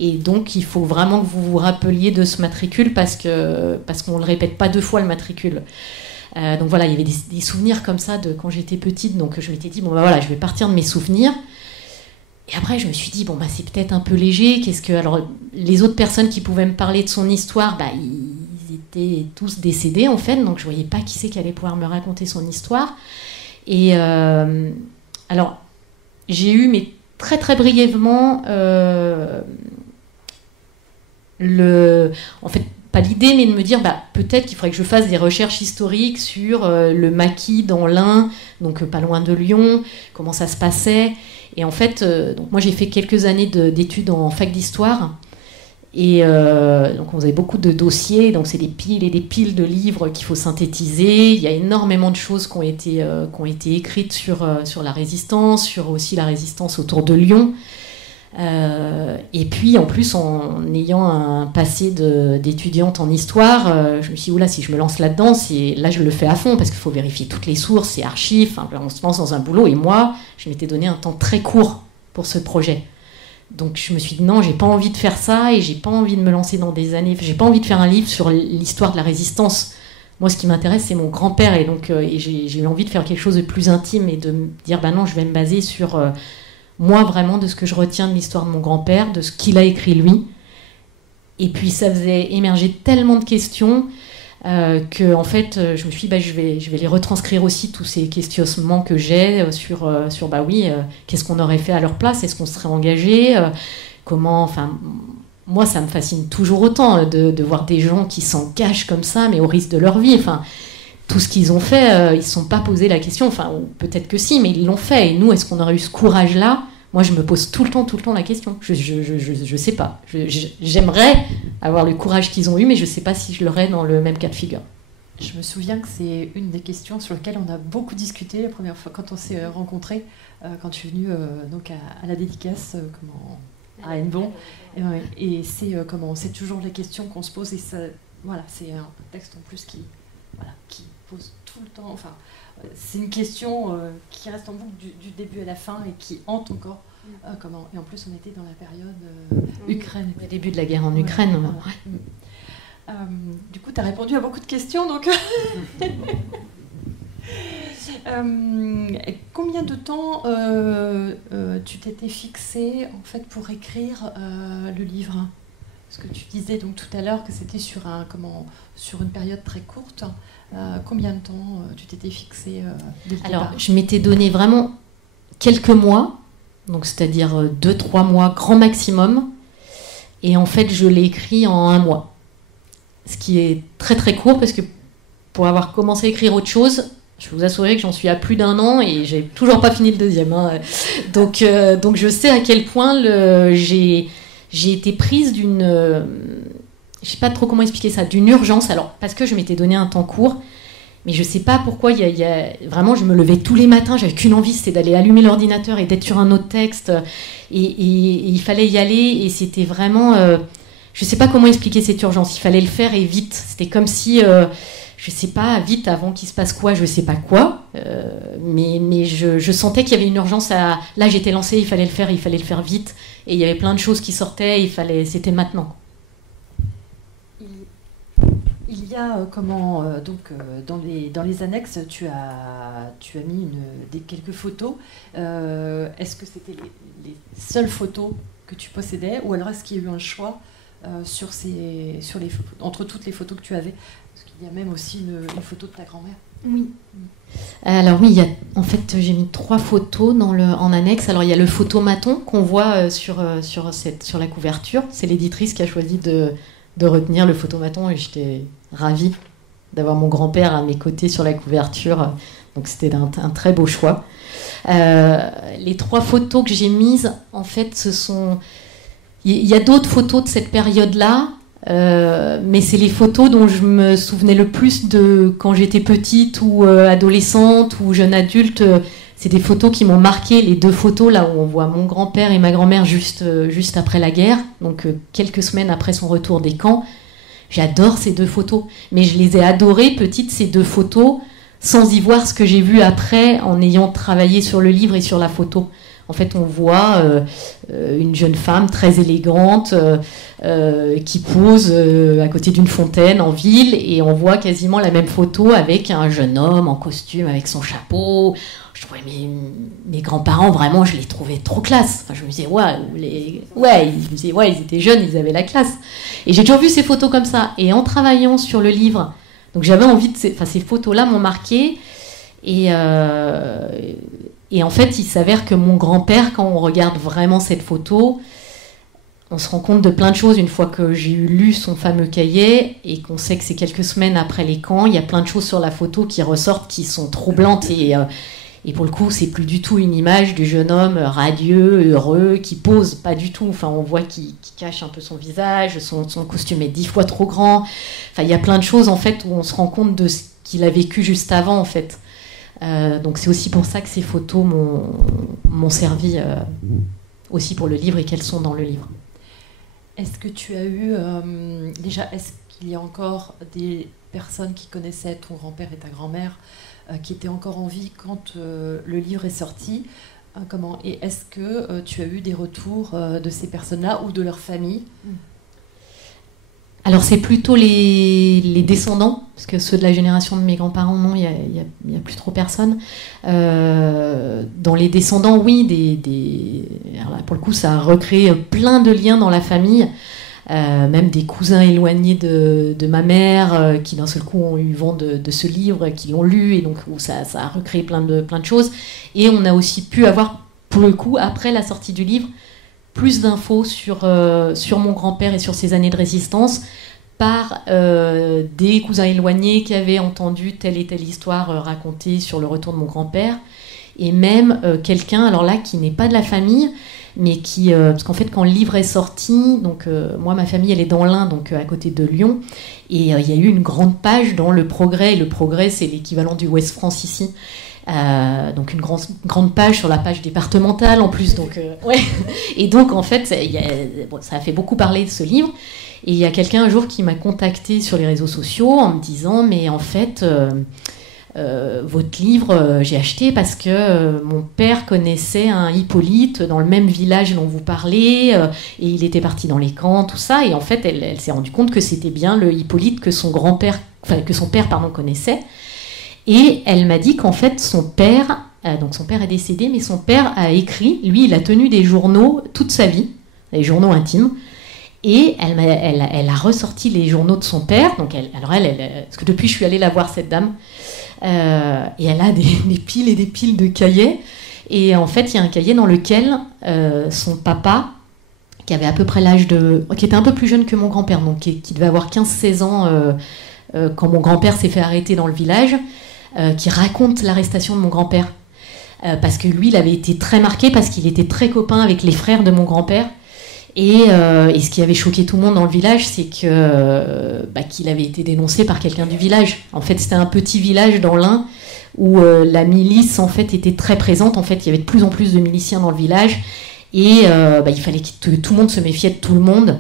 Et donc, il faut vraiment que vous vous rappeliez de ce matricule parce qu'on ne le répète pas 2 fois, le matricule. Donc voilà, il y avait des souvenirs comme ça de quand j'étais petite. Donc je m'étais dit, bon, bah voilà, je vais partir de mes souvenirs. Et après, je me suis dit, bon, bah c'est peut-être un peu léger. Alors, les autres personnes qui pouvaient me parler de son histoire, bah, ils étaient tous décédés, en fait. Donc je ne voyais pas qui c'est qui allait pouvoir me raconter son histoire. Et alors, j'ai eu, mais très très brièvement, en fait, pas l'idée, mais de me dire, bah, peut-être qu'il faudrait que je fasse des recherches historiques sur le maquis dans l'Ain, donc pas loin de Lyon, comment ça se passait. Et en fait, donc moi j'ai fait quelques années d'études en fac d'histoire. Et donc on faisait beaucoup de dossiers, donc c'est des piles et des piles de livres qu'il faut synthétiser. Il y a énormément de choses qui ont été écrites sur la résistance, sur aussi la résistance autour de Lyon. Et puis en plus, en ayant un passé d'étudiante en histoire, je me suis dit, oula, si je me lance là-dedans, là je le fais à fond parce qu'il faut vérifier toutes les sources, c'est archives, on se lance dans un boulot. Et moi, je m'étais donné un temps très court pour ce projet. Donc je me suis dit non, j'ai pas envie de faire ça et j'ai pas envie de me lancer dans des années. J'ai pas envie de faire un livre sur l'histoire de la résistance. Moi, ce qui m'intéresse, c'est mon grand-père et donc j'ai eu envie de faire quelque chose de plus intime et de me dire bah non, je vais me baser sur moi vraiment de ce que je retiens de l'histoire de mon grand-père, de ce qu'il a écrit lui. Et puis ça faisait émerger tellement de questions que en fait, je me suis dit bah je vais les retranscrire aussi tous ces questionnements que j'ai sur bah oui, qu'est-ce qu'on aurait fait à leur place, est-ce qu'on serait engagé, comment, enfin moi ça me fascine toujours autant de voir des gens qui s'engagent comme ça mais au risque de leur vie, enfin tout ce qu'ils ont fait, ils ne se sont pas posé la question, enfin peut-être que si, mais ils l'ont fait. Et nous, est-ce qu'on aurait eu ce courage-là ? Moi, je me pose tout le temps la question. Je sais pas. J'aimerais avoir le courage qu'ils ont eu, mais je sais pas si je l'aurais dans le même cas de figure. Je me souviens que c'est une des questions sur lesquelles on a beaucoup discuté la première fois quand on s'est rencontrés, quand je suis venue donc à la dédicace à Hennebont. Et c'est toujours les questions qu'on se pose. Et ça, voilà, c'est un texte en plus qui pose tout le temps. Enfin, c'est une question qui reste en boucle du début à la fin et qui hante encore. Et en plus, on était dans la période Ukraine. Le début de la guerre en Ukraine. Voilà. Ouais. Du coup, tu as répondu à beaucoup de questions. Donc, combien de temps tu t'étais fixé en fait pour écrire le livre ? Parce que tu disais donc tout à l'heure que c'était sur une période très courte. Combien de temps tu t'étais fixé Alors, je m'étais donné vraiment quelques mois, donc c'est-à-dire 2-3 mois grand maximum. Et en fait, je l'ai écrit en 1 mois. Ce qui est très très court parce que pour avoir commencé à écrire autre chose, je vous assurerai que j'en suis à plus d'1 an et j'ai toujours pas fini le deuxième. Hein. Donc je sais à quel point j'ai été prise d'une... je sais pas trop comment expliquer ça, d'une urgence. Alors, parce que je m'étais donné un temps court, mais je sais pas pourquoi, vraiment, je me levais tous les matins, j'avais qu'une envie, c'était d'aller allumer l'ordinateur et d'être sur un autre texte. Et il fallait y aller, et c'était vraiment... je sais pas comment expliquer cette urgence, il fallait le faire et vite. C'était comme si... je sais pas, vite, avant qu'il se passe quoi, je sais pas quoi, mais je sentais qu'il y avait une urgence à... Là, j'étais lancée, il fallait le faire vite, et il y avait plein de choses qui sortaient, c'était maintenant. Il y a dans les annexes, tu as mis quelques photos. Est-ce que c'était les seules photos que tu possédais, ou alors est-ce qu'il y a eu un choix entre toutes les photos que tu avais ? Parce qu'il y a même aussi une photo de ta grand-mère. Oui. Alors oui, en fait, j'ai mis 3 photos en annexe. Alors il y a le photomaton qu'on voit sur la couverture. C'est l'éditrice qui a choisi de retenir le photomaton et j'étais ravie d'avoir mon grand-père à mes côtés sur la couverture. Donc c'était un très beau choix. Les 3 photos que j'ai mises, en fait, ce sont... Il y a d'autres photos de cette période-là, mais c'est les photos dont je me souvenais le plus de quand j'étais petite ou adolescente ou jeune adulte. C'est des photos qui m'ont marqué, les 2 photos là où on voit mon grand-père et ma grand-mère juste après la guerre, donc quelques semaines après son retour des camps. J'adore ces 2 photos, mais je les ai adorées petites, ces 2 photos, sans y voir ce que j'ai vu après en ayant travaillé sur le livre et sur la photo. En fait, on voit une jeune femme très élégante qui pose à côté d'une fontaine en ville, et on voit quasiment la même photo avec un jeune homme en costume avec son chapeau. Je trouvais mes grands-parents, vraiment, je les trouvais trop classe. Enfin, je me disais, ils étaient jeunes, ils avaient la classe. Et j'ai toujours vu ces photos comme ça. Et en travaillant sur le livre, donc j'avais envie de... ces photos-là m'ont marqué. Et en fait, il s'avère que mon grand-père, quand on regarde vraiment cette photo, on se rend compte de plein de choses une fois que j'ai lu son fameux cahier et qu'on sait que c'est quelques semaines après les camps. Il y a plein de choses sur la photo qui ressortent, qui sont troublantes, et pour le coup, c'est plus du tout une image du jeune homme radieux, heureux, qui pose, pas du tout. Enfin, on voit qu'il cache un peu son visage, son costume est 10 fois trop grand. Enfin, il y a plein de choses, en fait, où on se rend compte de ce qu'il a vécu juste avant, en fait. Donc c'est aussi pour ça que ces photos m'ont servi aussi pour le livre et qu'elles sont dans le livre. Est-ce que tu as eu... déjà, est-ce qu'il y a encore des personnes qui connaissaient ton grand-père et ta grand-mère qui étaient encore en vie quand le livre est sorti? Et est-ce que tu as eu des retours de ces personnes-là ou de leur famille? Alors c'est plutôt les descendants, parce que ceux de la génération de mes grands-parents, non, il y a plus trop personne. Dans les descendants, oui, alors là, pour le coup, ça a recréé plein de liens dans la famille, même des cousins éloignés de ma mère qui d'un seul coup ont eu vent de ce livre, qui l'ont lu, et donc où ça a recréé plein de choses. Et on a aussi pu avoir, pour le coup, après la sortie du livre, plus d'infos sur mon grand-père et sur ses années de résistance par des cousins éloignés qui avaient entendu telle et telle histoire racontée sur le retour de mon grand-père, et même quelqu'un, alors là, qui n'est pas de la famille, mais qui... parce qu'en fait, quand le livre est sorti, donc moi, ma famille, elle est dans l'Ain, donc à côté de Lyon, et il y a eu une grande page dans Le Progrès, et Le Progrès, c'est l'équivalent du Ouest France ici. Donc une grande page sur la page départementale en plus, donc ouais. Et donc en fait ça a fait beaucoup parler de ce livre, et il y a quelqu'un un jour qui m'a contacté sur les réseaux sociaux en me disant mais en fait votre livre j'ai acheté parce que mon père connaissait un Hippolyte dans le même village dont vous parlez, et il était parti dans les camps, tout ça, et en fait elle s'est rendue compte que c'était bien le Hippolyte que son père connaissait. Et elle m'a dit qu'en fait, son père est décédé, mais son père a écrit, lui, il a tenu des journaux toute sa vie, des journaux intimes, et elle a ressorti les journaux de son père, donc parce que depuis je suis allée la voir, cette dame, et elle a des piles et des piles de cahiers, et en fait, il y a un cahier dans lequel son papa, qui avait à peu près qui était un peu plus jeune que mon grand-père, donc qui devait avoir 15-16 ans quand mon grand-père s'est fait arrêter dans le village, qui raconte l'arrestation de mon grand-père. Parce que lui, il avait été très marqué, parce qu'il était très copain avec les frères de mon grand-père. Et ce qui avait choqué tout le monde dans le village, c'est qu'il avait été dénoncé par quelqu'un du village. En fait, c'était un petit village dans l'Ain où la milice, en fait, était très présente. En fait, il y avait de plus en plus de miliciens dans le village. Et il fallait que tout le monde se méfiait de tout le monde.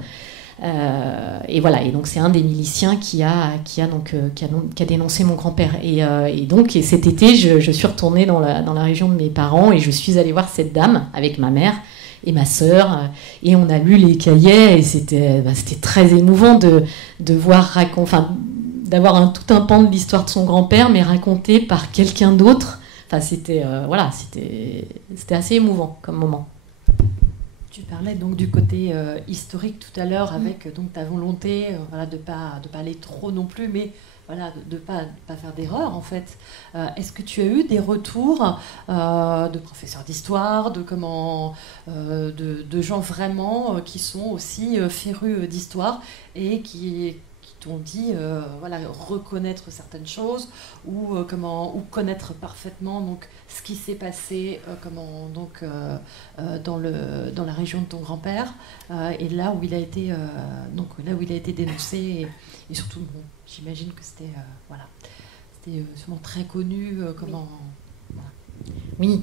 Et voilà, et donc c'est un des miliciens qui a dénoncé mon grand-père, et donc cet été je suis retournée dans la région de mes parents, et je suis allée voir cette dame avec ma mère et ma sœur, et on a lu les cahiers, et c'était très émouvant de voir d'avoir tout un pan de l'histoire de son grand-père, mais raconté par quelqu'un d'autre. Enfin, c'était assez émouvant comme moment. Tu parlais donc du côté historique tout à l'heure, avec donc ta volonté de pas aller trop non plus, mais voilà, de pas faire d'erreur en fait. Est-ce que tu as eu des retours de professeurs d'histoire, de gens vraiment qui sont aussi férus d'histoire et qui t'ont dit reconnaître certaines choses ou connaître parfaitement donc ce qui s'est passé dans la région de ton grand-père, et là où il a été dénoncé, et surtout j'imagine que c'était sûrement très connu Oui,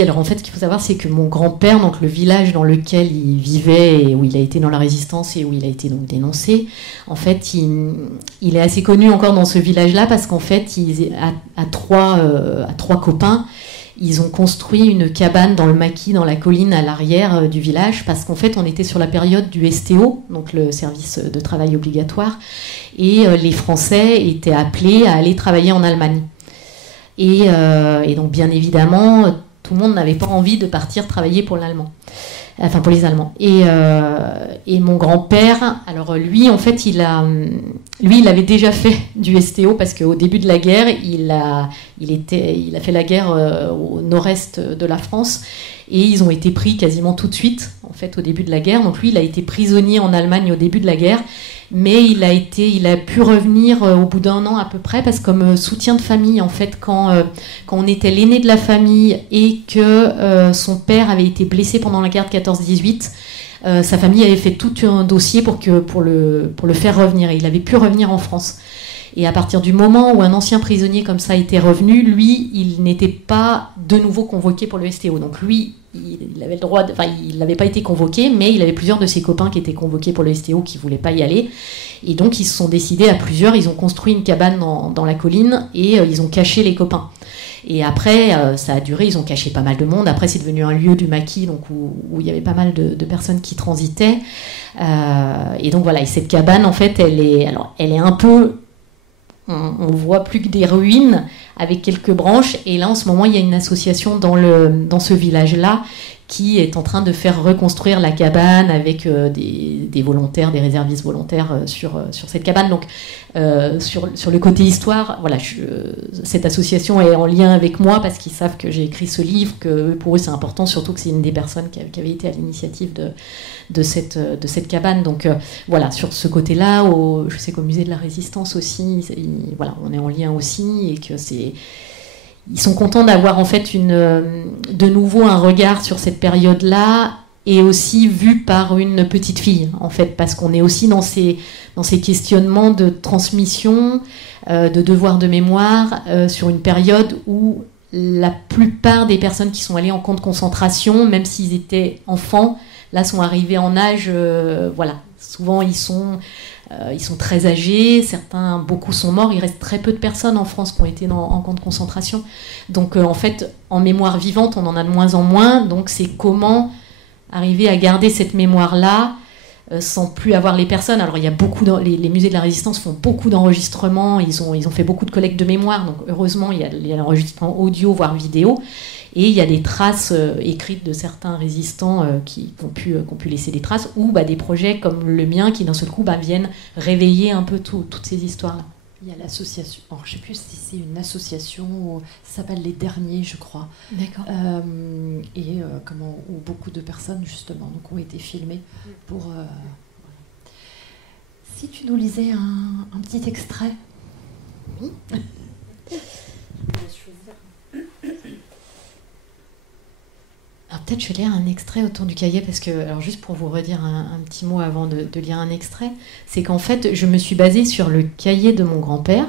alors en fait, ce qu'il faut savoir, c'est que mon grand-père, donc le village dans lequel il vivait et où il a été dans la résistance et où il a été donc dénoncé, en fait, il est assez connu encore dans ce village-là parce qu'en fait, il a trois copains, ils ont construit une cabane dans le maquis, dans la colline à l'arrière du village, parce qu'en fait, on était sur la période du STO, donc le service de travail obligatoire, et les Français étaient appelés à aller travailler en Allemagne. Et donc, bien évidemment, tout le monde n'avait pas envie de partir travailler pour l'Allemand. Enfin, pour les Allemands. Et mon grand-père, alors lui, en fait, il avait déjà fait du STO parce qu'au début de la guerre, il a fait la guerre au nord-est de la France et ils ont été pris quasiment tout de suite, en fait, au début de la guerre. Donc lui, il a été prisonnier en Allemagne au début de la guerre, mais il a pu revenir au bout d'un an à peu près parce que comme soutien de famille, en fait, quand on était l'aîné de la famille et que son père avait été blessé pendant la guerre de 14-18, sa famille avait fait tout un dossier pour le faire revenir et il avait pu revenir en France. Et à partir du moment où un ancien prisonnier comme ça était revenu, lui, il n'était pas de nouveau convoqué pour le STO. Donc lui, il avait le droit, il n'avait pas été convoqué, mais il avait plusieurs de ses copains qui étaient convoqués pour le STO qui ne voulaient pas y aller. Et donc ils se sont décidés à plusieurs, ils ont construit une cabane dans la colline et ils ont caché les copains. Et après, ça a duré, ils ont caché pas mal de monde. Après, c'est devenu un lieu du maquis, donc où il y avait pas mal de personnes qui transitaient. Et donc voilà, et cette cabane, en fait, elle est un peu... On voit plus que des ruines avec quelques branches. Et là, en ce moment, il y a une association dans ce village-là qui est en train de faire reconstruire la cabane avec des volontaires, des réservistes volontaires sur cette cabane. Donc, sur le côté histoire, voilà, cette association est en lien avec moi parce qu'ils savent que j'ai écrit ce livre, que pour eux c'est important, surtout que c'est une des personnes qui avait été à l'initiative de cette cabane. Donc voilà, sur ce côté-là, je sais qu'au musée de la Résistance aussi, voilà, on est en lien aussi et que c'est... Ils sont contents d'avoir en fait de nouveau un regard sur cette période-là et aussi vu par une petite fille en fait, parce qu'on est aussi dans ces questionnements de transmission, de devoir de mémoire sur une période où la plupart des personnes qui sont allées en camp de concentration, même s'ils étaient enfants, là sont arrivés en âge, voilà, souvent ils sont très âgés, beaucoup sont morts, il reste très peu de personnes en France qui ont été en camp de concentration. Donc en fait, en mémoire vivante, on en a de moins en moins, donc c'est comment arriver à garder cette mémoire-là sans plus avoir les personnes. Alors il y a les musées de la Résistance font beaucoup d'enregistrements, ils ont fait beaucoup de collectes de mémoire, donc heureusement il y a l'enregistrement audio, voire vidéo, et il y a des traces écrites de certains résistants qui ont pu laisser des traces, ou des projets comme le mien qui d'un seul coup viennent réveiller un peu toutes ces histoires-là. Il y a l'association, alors je ne sais plus si c'est une association, ça s'appelle Les Derniers, je crois. D'accord. Où beaucoup de personnes, justement, donc, ont été filmées pour... Si tu nous lisais un petit extrait. Oui. Alors peut-être je vais lire un extrait autour du cahier, parce que, alors juste pour vous redire un petit mot avant de lire un extrait, c'est qu'en fait je me suis basée sur le cahier de mon grand-père,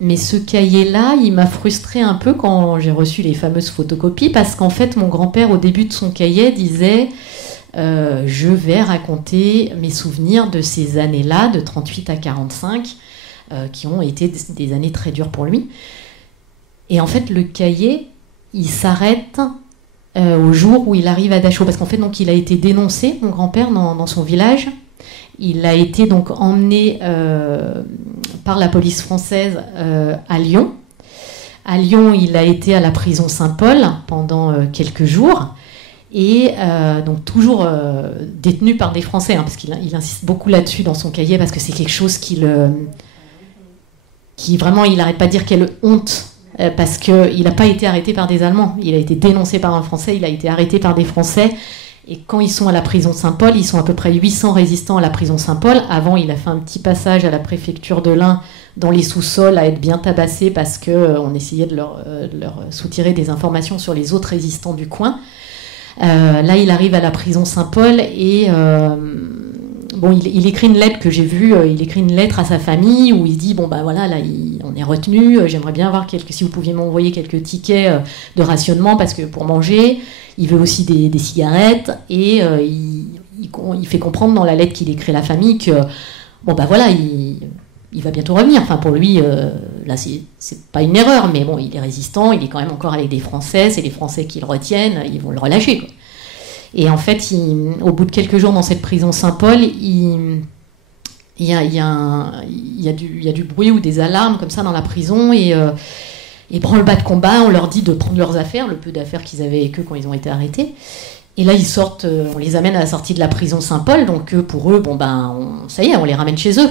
mais ce cahier-là, il m'a frustrée un peu quand j'ai reçu les fameuses photocopies, parce qu'en fait mon grand-père au début de son cahier disait je vais raconter mes souvenirs de ces années-là, de 38 à 45, qui ont été des années très dures pour lui. Et en fait le cahier, il s'arrête... au jour où il arrive à Dachau, parce qu'en fait donc il a été dénoncé, mon grand-père, dans son village. Il a été donc emmené par la police française à Lyon. À Lyon, il a été à la prison Saint-Paul pendant quelques jours, et donc toujours détenu par des Français, parce qu'il insiste beaucoup là-dessus dans son cahier, parce que c'est quelque chose qui vraiment, il n'arrête pas de dire quelle honte. Parce qu'il n'a pas été arrêté par des Allemands, il a été dénoncé par un Français, il a été arrêté par des Français, et quand ils sont à la prison Saint-Paul, ils sont à peu près 800 résistants à la prison Saint-Paul. Avant, il a fait un petit passage à la préfecture de l'Ain, dans les sous-sols, à être bien tabassé, parce qu'on essayait de leur soutirer des informations sur les autres résistants du coin. Là, il arrive à la prison Saint-Paul, et... il écrit une lettre que j'ai vue, il écrit une lettre à sa famille où il dit voilà, là on est retenu, j'aimerais bien avoir si vous pouviez m'envoyer quelques tickets de rationnement, parce que pour manger, il veut aussi des cigarettes, et il fait comprendre dans la lettre qu'il écrit à la famille que voilà, il va bientôt revenir. Enfin, pour lui, là c'est pas une erreur, mais bon, il est résistant, il est quand même encore avec des Français, c'est les Français qui le retiennent, ils vont le relâcher, quoi. Et en fait, au bout de quelques jours dans cette prison Saint-Paul, il y a du bruit ou des alarmes comme ça dans la prison, et branle-bas de combat, on leur dit de prendre leurs affaires, le peu d'affaires qu'ils avaient avec eux quand ils ont été arrêtés. Et là, ils sortent, on les amène à la sortie de la prison Saint-Paul, donc pour eux, bon ça y est, on les ramène chez eux.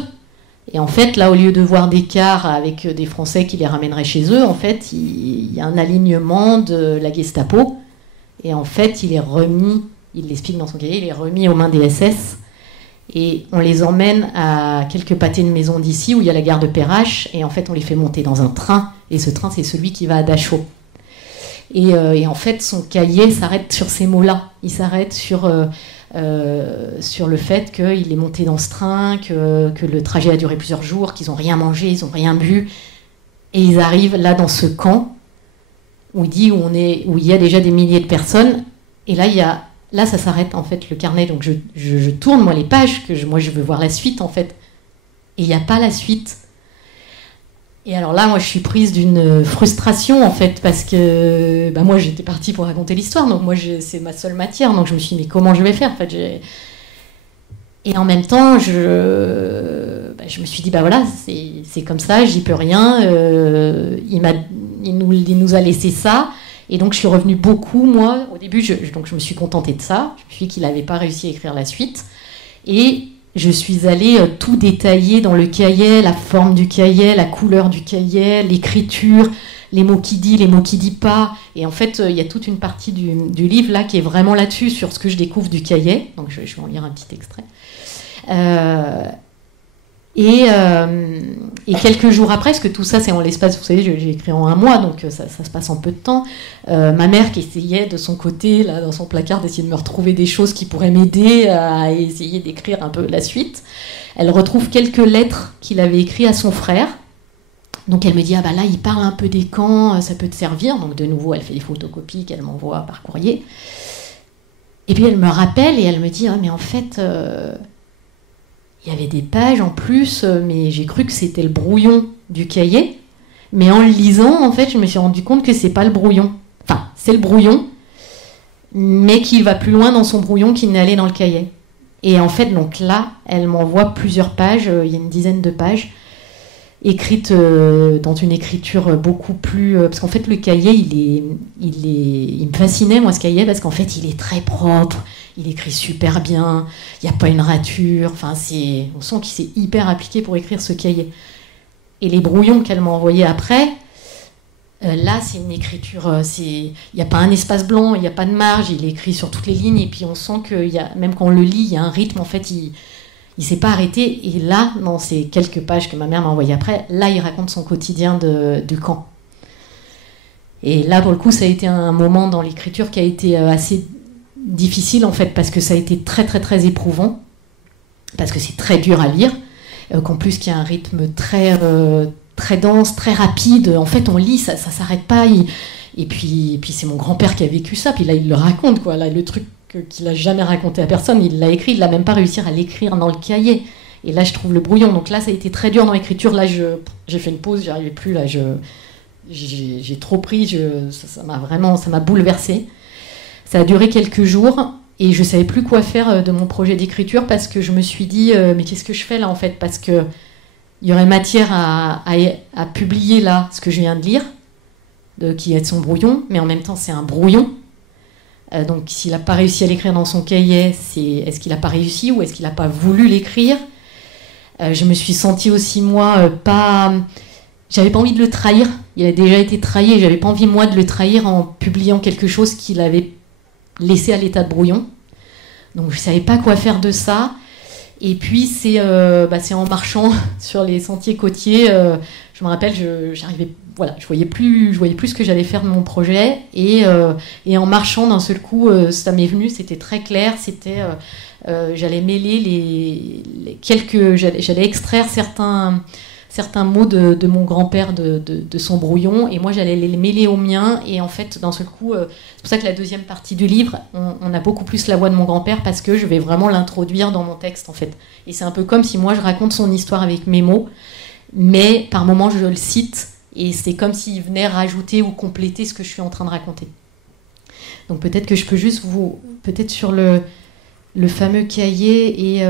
Et en fait, là, au lieu de voir des cars avec des Français qui les ramèneraient chez eux, en fait, il y a un alignement de la Gestapo. Et en fait, il l'explique dans son cahier, il est remis aux mains des SS. Et on les emmène à quelques pâtés de maison d'ici, où il y a la gare de Perrache. Et en fait, on les fait monter dans un train. Et ce train, c'est celui qui va à Dachau. Et en fait, son cahier s'arrête sur ces mots-là. Il s'arrête sur le fait qu'il est monté dans ce train, que le trajet a duré plusieurs jours, qu'ils n'ont rien mangé, ils n'ont rien bu. Et ils arrivent là dans ce camp où il dit où il y a déjà des milliers de personnes. Et là, ça s'arrête en fait le carnet. Donc je tourne moi les pages moi je veux voir la suite en fait. Et il n'y a pas la suite. Et alors là, moi, je suis prise d'une frustration, en fait, parce que moi, j'étais partie pour raconter l'histoire, donc moi, c'est ma seule matière, donc je me suis dit, mais comment je vais faire, en fait, Et en même temps, je me suis dit, voilà, c'est comme ça, j'y peux rien, il nous a laissé ça, et donc je suis revenue beaucoup, moi, au début, donc je me suis contentée de ça, je me suis dit qu'il n'avait pas réussi à écrire la suite, et je suis allée tout détailler dans le cahier, la forme du cahier, la couleur du cahier, l'écriture, les mots qu'il dit, les mots qu'il dit pas. Et en fait, il y a toute une partie du livre là qui est vraiment là-dessus, sur ce que je découvre du cahier. Donc je vais en lire un petit extrait. Et quelques jours après, parce que tout ça c'est en l'espace, vous savez, j'ai écrit en 1 mois, donc ça se passe en peu de temps. Ma mère qui essayait de son côté, là, dans son placard, d'essayer de me retrouver des choses qui pourraient m'aider à essayer d'écrire un peu la suite. Elle retrouve quelques lettres qu'il avait écrites à son frère. Donc elle me dit, là il parle un peu des camps, ça peut te servir. Donc de nouveau, elle fait des photocopies qu'elle m'envoie par courrier. Et puis elle me rappelle et elle me dit, mais en fait... il y avait des pages en plus, mais j'ai cru que c'était le brouillon du cahier. Mais en le lisant, en fait, je me suis rendu compte que c'est pas le brouillon. Enfin, c'est le brouillon, mais qu'il va plus loin dans son brouillon qu'il n'est allé dans le cahier. Et en fait, donc là, elle m'envoie plusieurs pages, il y a une dizaine de pages, écrites dans une écriture beaucoup plus... parce qu'en fait, le cahier, il me fascinait, moi, ce cahier, parce qu'en fait, il est très propre. Il écrit super bien, il n'y a pas une rature, enfin on sent qu'il s'est hyper appliqué pour écrire ce cahier. Et les brouillons qu'elle m'a envoyés après, là c'est une écriture, il n'y a pas un espace blanc, il n'y a pas de marge, il est écrit sur toutes les lignes, et puis on sent que même quand on le lit, il y a un rythme, en fait il ne s'est pas arrêté. Et là, dans ces quelques pages que ma mère m'a envoyées après, là il raconte son quotidien du camp. Et là pour le coup, ça a été un moment dans l'écriture qui a été assez... difficile en fait, parce que ça a été très très très éprouvant, parce que c'est très dur à lire, qu'en plus qu'il y a un rythme très très dense, très rapide. En fait on lit, ça s'arrête pas, et puis c'est mon grand-père qui a vécu ça, puis là il le raconte quoi, là le truc qu'il a jamais raconté à personne, il l'a écrit, il l'a même pas réussi à l'écrire dans le cahier. Et là je trouve le brouillon, donc là ça a été très dur dans l'écriture. Là j'ai fait une pause, j'y arrivais plus, là j'ai trop pris, ça m'a bouleversée. Ça a duré quelques jours et je ne savais plus quoi faire de mon projet d'écriture, parce que je me suis dit, mais qu'est-ce que je fais là en fait, parce qu'il y aurait matière à publier là ce que je viens de lire, qui est son brouillon, mais en même temps c'est un brouillon. Donc s'il n'a pas réussi à l'écrire dans son cahier, est-ce qu'il n'a pas réussi ou est-ce qu'il n'a pas voulu l'écrire? Je me suis sentie aussi moi j'avais pas envie de le trahir, il a déjà été trahi, et j'avais pas envie moi de le trahir en publiant quelque chose qu'il avait laissé à l'état de brouillon. Donc je savais pas quoi faire de ça. Et puis c'est en marchant sur les sentiers côtiers, je me rappelle, je voyais plus ce que j'allais faire de mon projet, et en marchant d'un seul coup, ça m'est venu, c'était très clair, j'allais mêler j'allais extraire certains mots de mon grand-père de son brouillon, et moi j'allais les mêler aux miens. Et en fait d'un seul coup, c'est pour ça que la deuxième partie du livre, on a beaucoup plus la voix de mon grand-père, parce que je vais vraiment l'introduire dans mon texte en fait. Et c'est un peu comme si moi je raconte son histoire avec mes mots, mais par moments je le cite et c'est comme s'il venait rajouter ou compléter ce que je suis en train de raconter. Donc peut-être que je peux juste peut-être sur le fameux cahier et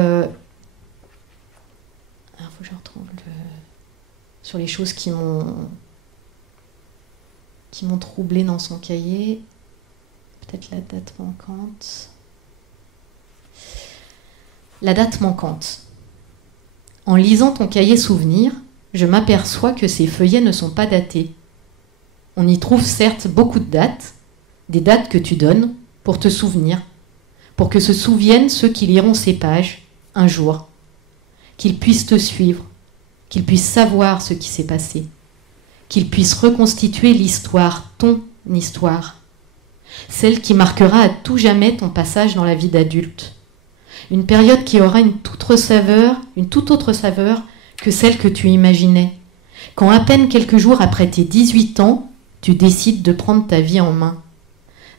faut que je retrouve sur les choses qui m'ont troublée dans son cahier. Peut-être la date manquante. La date manquante. En lisant ton cahier souvenir, je m'aperçois que ces feuillets ne sont pas datés. On y trouve certes beaucoup de dates, des dates que tu donnes pour te souvenir, pour que se souviennent ceux qui liront ces pages un jour, qu'ils puissent te suivre, qu'ils puissent savoir ce qui s'est passé, qu'ils puissent reconstituer l'histoire, ton histoire, celle qui marquera à tout jamais ton passage dans la vie d'adulte. Une période qui aura une toute autre saveur que celle que tu imaginais, quand à peine quelques jours après tes 18 ans, tu décides de prendre ta vie en main,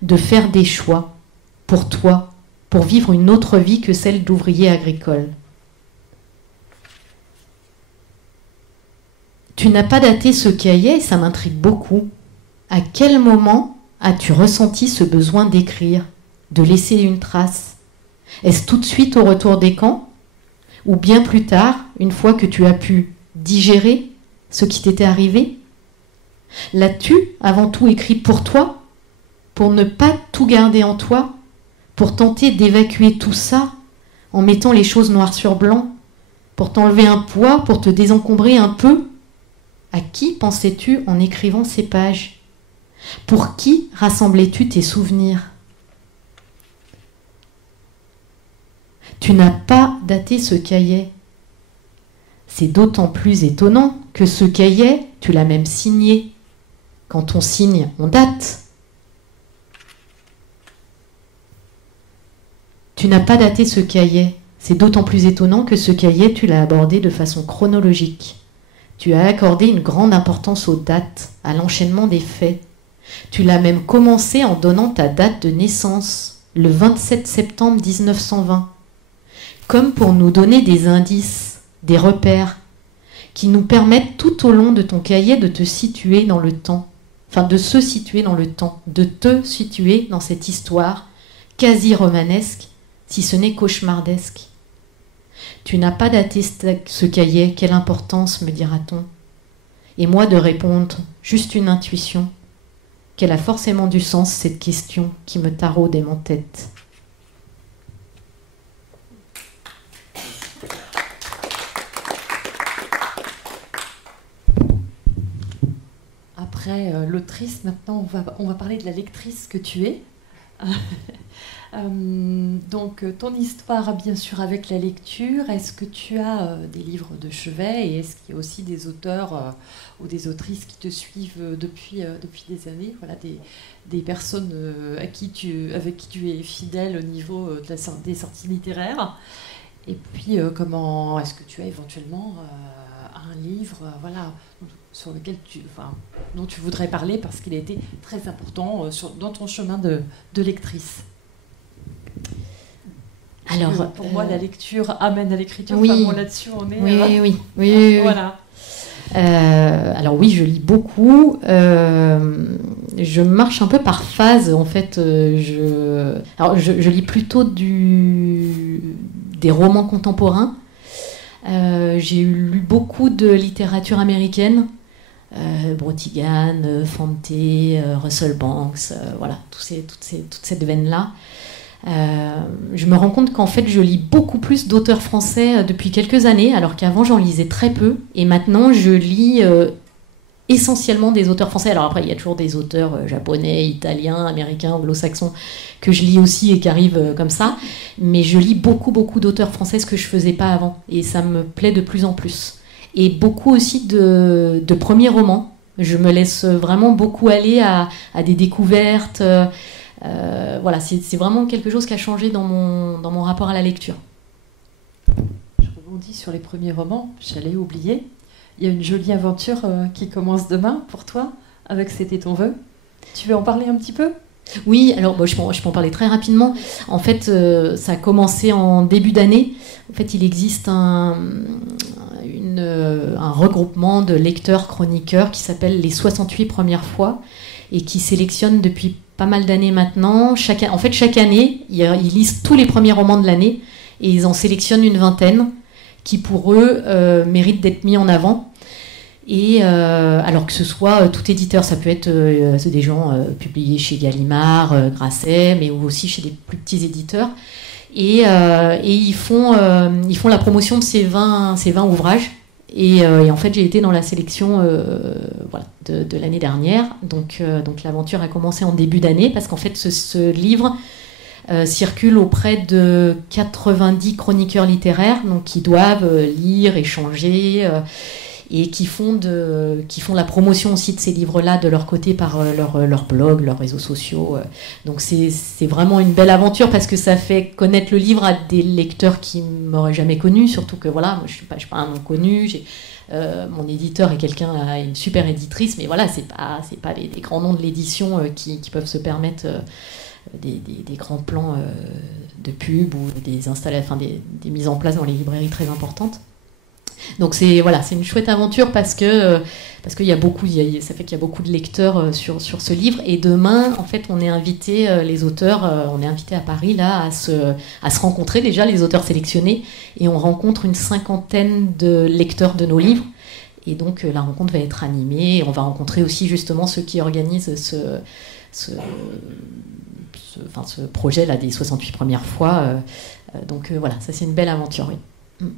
de faire des choix pour toi, pour vivre une autre vie que celle d'ouvrier agricole. Tu n'as pas daté ce cahier, ça m'intrigue beaucoup. À quel moment as-tu ressenti ce besoin d'écrire, de laisser une trace ? Est-ce tout de suite au retour des camps ? Ou bien plus tard, une fois que tu as pu digérer ce qui t'était arrivé ? L'as-tu avant tout écrit pour toi ? Pour ne pas tout garder en toi ? Pour tenter d'évacuer tout ça en mettant les choses noir sur blanc ? Pour t'enlever un poids, pour te désencombrer un peu ? À qui pensais-tu en écrivant ces pages ? Pour qui rassemblais-tu tes souvenirs ? Tu n'as pas daté ce cahier. C'est d'autant plus étonnant que ce cahier, tu l'as même signé. Quand on signe, on date. Tu n'as pas daté ce cahier. C'est d'autant plus étonnant que ce cahier, tu l'as abordé de façon chronologique. Tu as accordé une grande importance aux dates, à l'enchaînement des faits. Tu l'as même commencé en donnant ta date de naissance, le 27 septembre 1920. Comme pour nous donner des indices, des repères, qui nous permettent tout au long de ton cahier de te situer dans le temps, enfin de se situer dans le temps, de te situer dans cette histoire quasi romanesque, si ce n'est cauchemardesque. Tu n'as pas daté ce cahier, quelle importance, me dira-t-on. Et moi de répondre, juste une intuition, qu'elle a forcément du sens, cette question qui me taraude et m'entête. Après l'autrice, maintenant on va parler de la lectrice que tu es. Donc ton histoire bien sûr avec la lecture, est-ce que tu as des livres de chevet et est-ce qu'il y a aussi des auteurs ou des autrices qui te suivent depuis des années, voilà, des personnes avec qui tu es fidèle au niveau des sorties littéraires, et puis comment est-ce que tu as éventuellement un livre voilà, sur lequel dont tu voudrais parler parce qu'il a été très important dans ton chemin de lectrice. Alors, pour moi, la lecture amène à l'écriture. Oui, enfin, bon, là-dessus, on est. Oui. Voilà. Alors oui, je lis beaucoup. Je marche un peu par phase, en fait. Je lis plutôt des romans contemporains. J'ai lu beaucoup de littérature américaine. Brotigan, Fante, Russell Banks, voilà, toute cette veine-là. Je me rends compte qu'en fait je lis beaucoup plus d'auteurs français depuis quelques années, alors qu'avant j'en lisais très peu, et maintenant je lis essentiellement des auteurs français. Alors après il y a toujours des auteurs japonais, italiens, américains, anglo-saxons que je lis aussi et qui arrivent comme ça, mais je lis beaucoup d'auteurs français, ce que je faisais pas avant, et ça me plaît de plus en plus. Et beaucoup aussi de premiers romans. Je me laisse vraiment beaucoup aller à des découvertes. Voilà, c'est vraiment quelque chose qui a changé dans mon rapport à la lecture. Je rebondis sur les premiers romans, j'allais oublier. Il y a une jolie aventure qui commence demain pour toi, avec C'était ton vœu. Tu veux en parler un petit peu ? Oui, alors je peux en parler très rapidement. En fait, ça a commencé en début d'année. En fait, il existe un regroupement de lecteurs, chroniqueurs qui s'appelle les 68 premières fois et qui sélectionne depuis pas mal d'années maintenant. Chaque année, ils lisent tous les premiers romans de l'année et ils en sélectionnent une vingtaine qui, pour eux, méritent d'être mis en avant. Et alors que ce soit tout éditeur, ça peut être des gens publiés chez Gallimard, Grasset, mais aussi chez des plus petits éditeurs. Et ils font la promotion de ces 20 ouvrages. Et en fait, j'ai été dans la sélection de l'année dernière. Donc l'aventure a commencé en début d'année parce qu'en fait, ce livre circule auprès de 90 chroniqueurs littéraires, donc qui doivent lire, échanger, et qui font la promotion aussi de ces livres-là de leur côté par leur blog, leurs réseaux sociaux. Donc c'est vraiment une belle aventure parce que ça fait connaître le livre à des lecteurs qui ne m'auraient jamais connu, surtout que voilà, moi je suis pas un nom connu, mon éditeur est une super éditrice, mais voilà, c'est pas les grands noms de l'édition qui peuvent se permettre des grands plans de pub ou des mises en place dans les librairies très importantes. Donc c'est une chouette aventure parce qu'il y a beaucoup, ça fait qu'il y a beaucoup de lecteurs sur ce livre. Et demain, en fait, on est invité, les auteurs, on est invité à Paris là à se rencontrer déjà, les auteurs sélectionnés, et on rencontre une 50aine de lecteurs de nos livres. Et donc la rencontre va être animée. Et on va rencontrer aussi justement ceux qui organisent ce projet là des 68 premières fois. Donc voilà, ça c'est une belle aventure. Oui.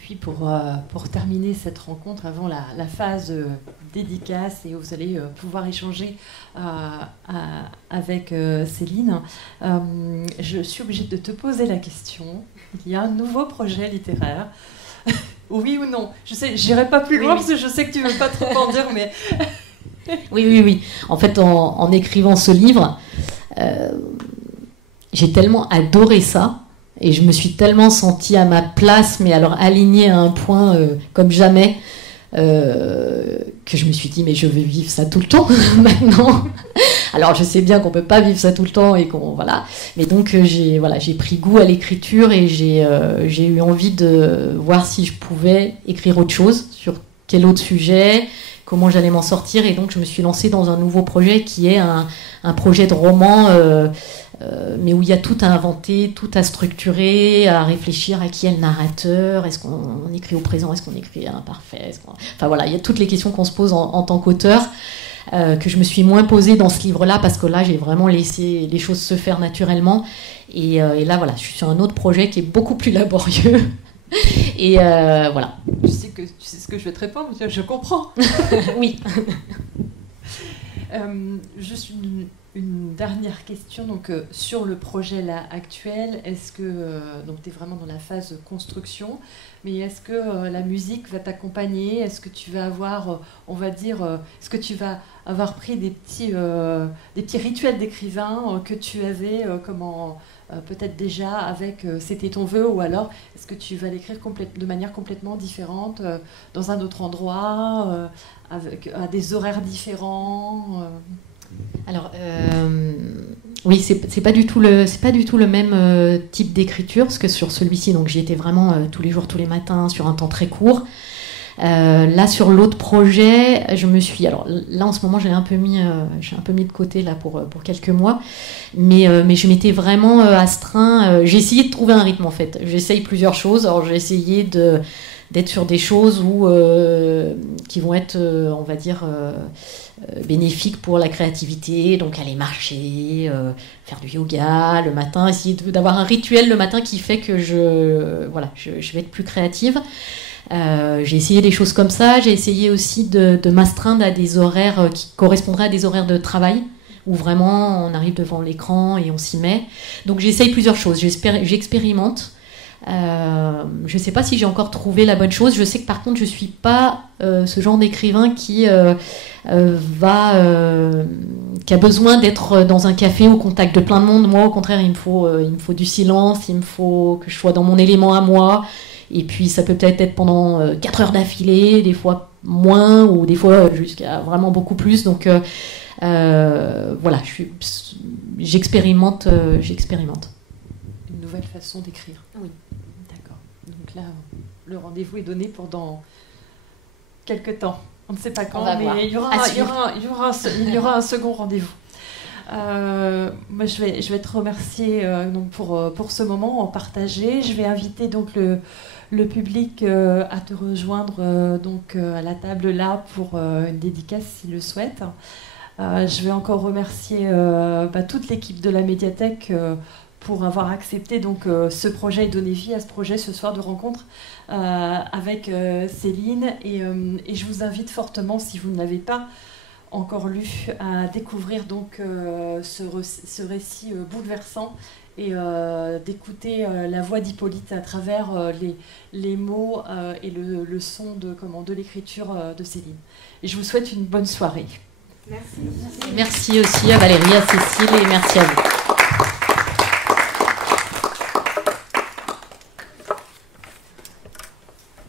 Puis pour terminer cette rencontre, avant la phase dédicace, et où vous allez pouvoir échanger avec Céline, je suis obligée de te poser la question. Il y a un nouveau projet littéraire. Oui ou non? Je sais, j'irai pas plus loin parce que je sais que tu veux pas trop en dire, mais... Oui. En fait, en écrivant ce livre, j'ai tellement adoré ça. Et je me suis tellement sentie à ma place, mais alors alignée à un point comme jamais, que je me suis dit, mais je veux vivre ça tout le temps maintenant. Alors je sais bien qu'on ne peut pas vivre ça tout le temps, mais donc j'ai pris goût à l'écriture et j'ai eu envie de voir si je pouvais écrire autre chose, sur quel autre sujet, comment j'allais m'en sortir. Et donc je me suis lancée dans un nouveau projet qui est un projet de roman, mais où il y a tout à inventer, tout à structurer, à réfléchir à qui est le narrateur, est-ce qu'on écrit au présent, est-ce qu'on écrit à l'imparfait, il y a toutes les questions qu'on se pose en tant qu'auteur, que je me suis moins posée dans ce livre-là, parce que là j'ai vraiment laissé les choses se faire naturellement, et là je suis sur un autre projet qui est beaucoup plus laborieux, et voilà. Tu sais ce que je vais te répondre, je comprends. Oui. Juste une dernière question sur le projet là actuel. Est-ce que tu es vraiment dans la phase de construction, mais est-ce que la musique va t'accompagner? Est-ce que tu vas avoir, est-ce que tu vas avoir pris des petits rituels d'écrivain que tu avais peut-être déjà avec C'était ton vœu, ou alors est-ce que tu vas l'écrire de manière complètement différente, dans un autre endroit, à des horaires différents? Alors oui, c'est pas du tout le même type d'écriture, parce que sur celui-ci, donc j'y étais vraiment tous les jours, tous les matins, sur un temps très court. Là, sur l'autre projet, je me suis... Alors là, en ce moment, j'ai un peu mis de côté là pour quelques mois, mais je m'étais vraiment astreint. J'ai essayé de trouver un rythme, en fait. J'essaye plusieurs choses. Alors, j'ai essayé d'être sur des choses qui vont être, on va dire, bénéfiques pour la créativité, donc aller marcher, faire du yoga le matin, essayer d'avoir un rituel le matin qui fait que je vais être plus créative. J'ai essayé des choses comme ça. J'ai essayé aussi de m'astreindre à des horaires qui correspondraient à des horaires de travail, où vraiment on arrive devant l'écran et on s'y met. Donc j'essaye plusieurs choses, j'expérimente. Je ne sais pas si j'ai encore trouvé la bonne chose. Je sais que par contre je ne suis pas ce genre d'écrivain qui a besoin d'être dans un café au contact de plein de monde. Moi au contraire, il me faut du silence, il me faut que je sois dans mon élément à moi. Et puis ça peut peut-être être pendant 4 heures d'affilée, des fois moins, ou des fois jusqu'à vraiment beaucoup plus. Donc j'expérimente. Une nouvelle façon d'écrire. Oui. D'accord. Donc là, le rendez-vous est donné pour dans quelques temps. On ne sait pas quand, mais il y aura un second rendez-vous. Moi, je vais te remercier donc pour ce moment partagé. Je vais inviter donc le public à te rejoindre donc à la table là pour une dédicace s'il le souhaite. Je vais encore remercier toute l'équipe de la médiathèque pour avoir accepté donc ce projet et donner vie à ce projet ce soir de rencontre avec Céline. Et je vous invite fortement, si vous ne l'avez pas encore lu, à découvrir donc ce récit bouleversant et d'écouter la voix d'Hippolyte à travers les mots et le son de l'écriture de Céline. Et je vous souhaite une bonne soirée. Merci. Merci aussi à Valérie, à Cécile et merci à vous.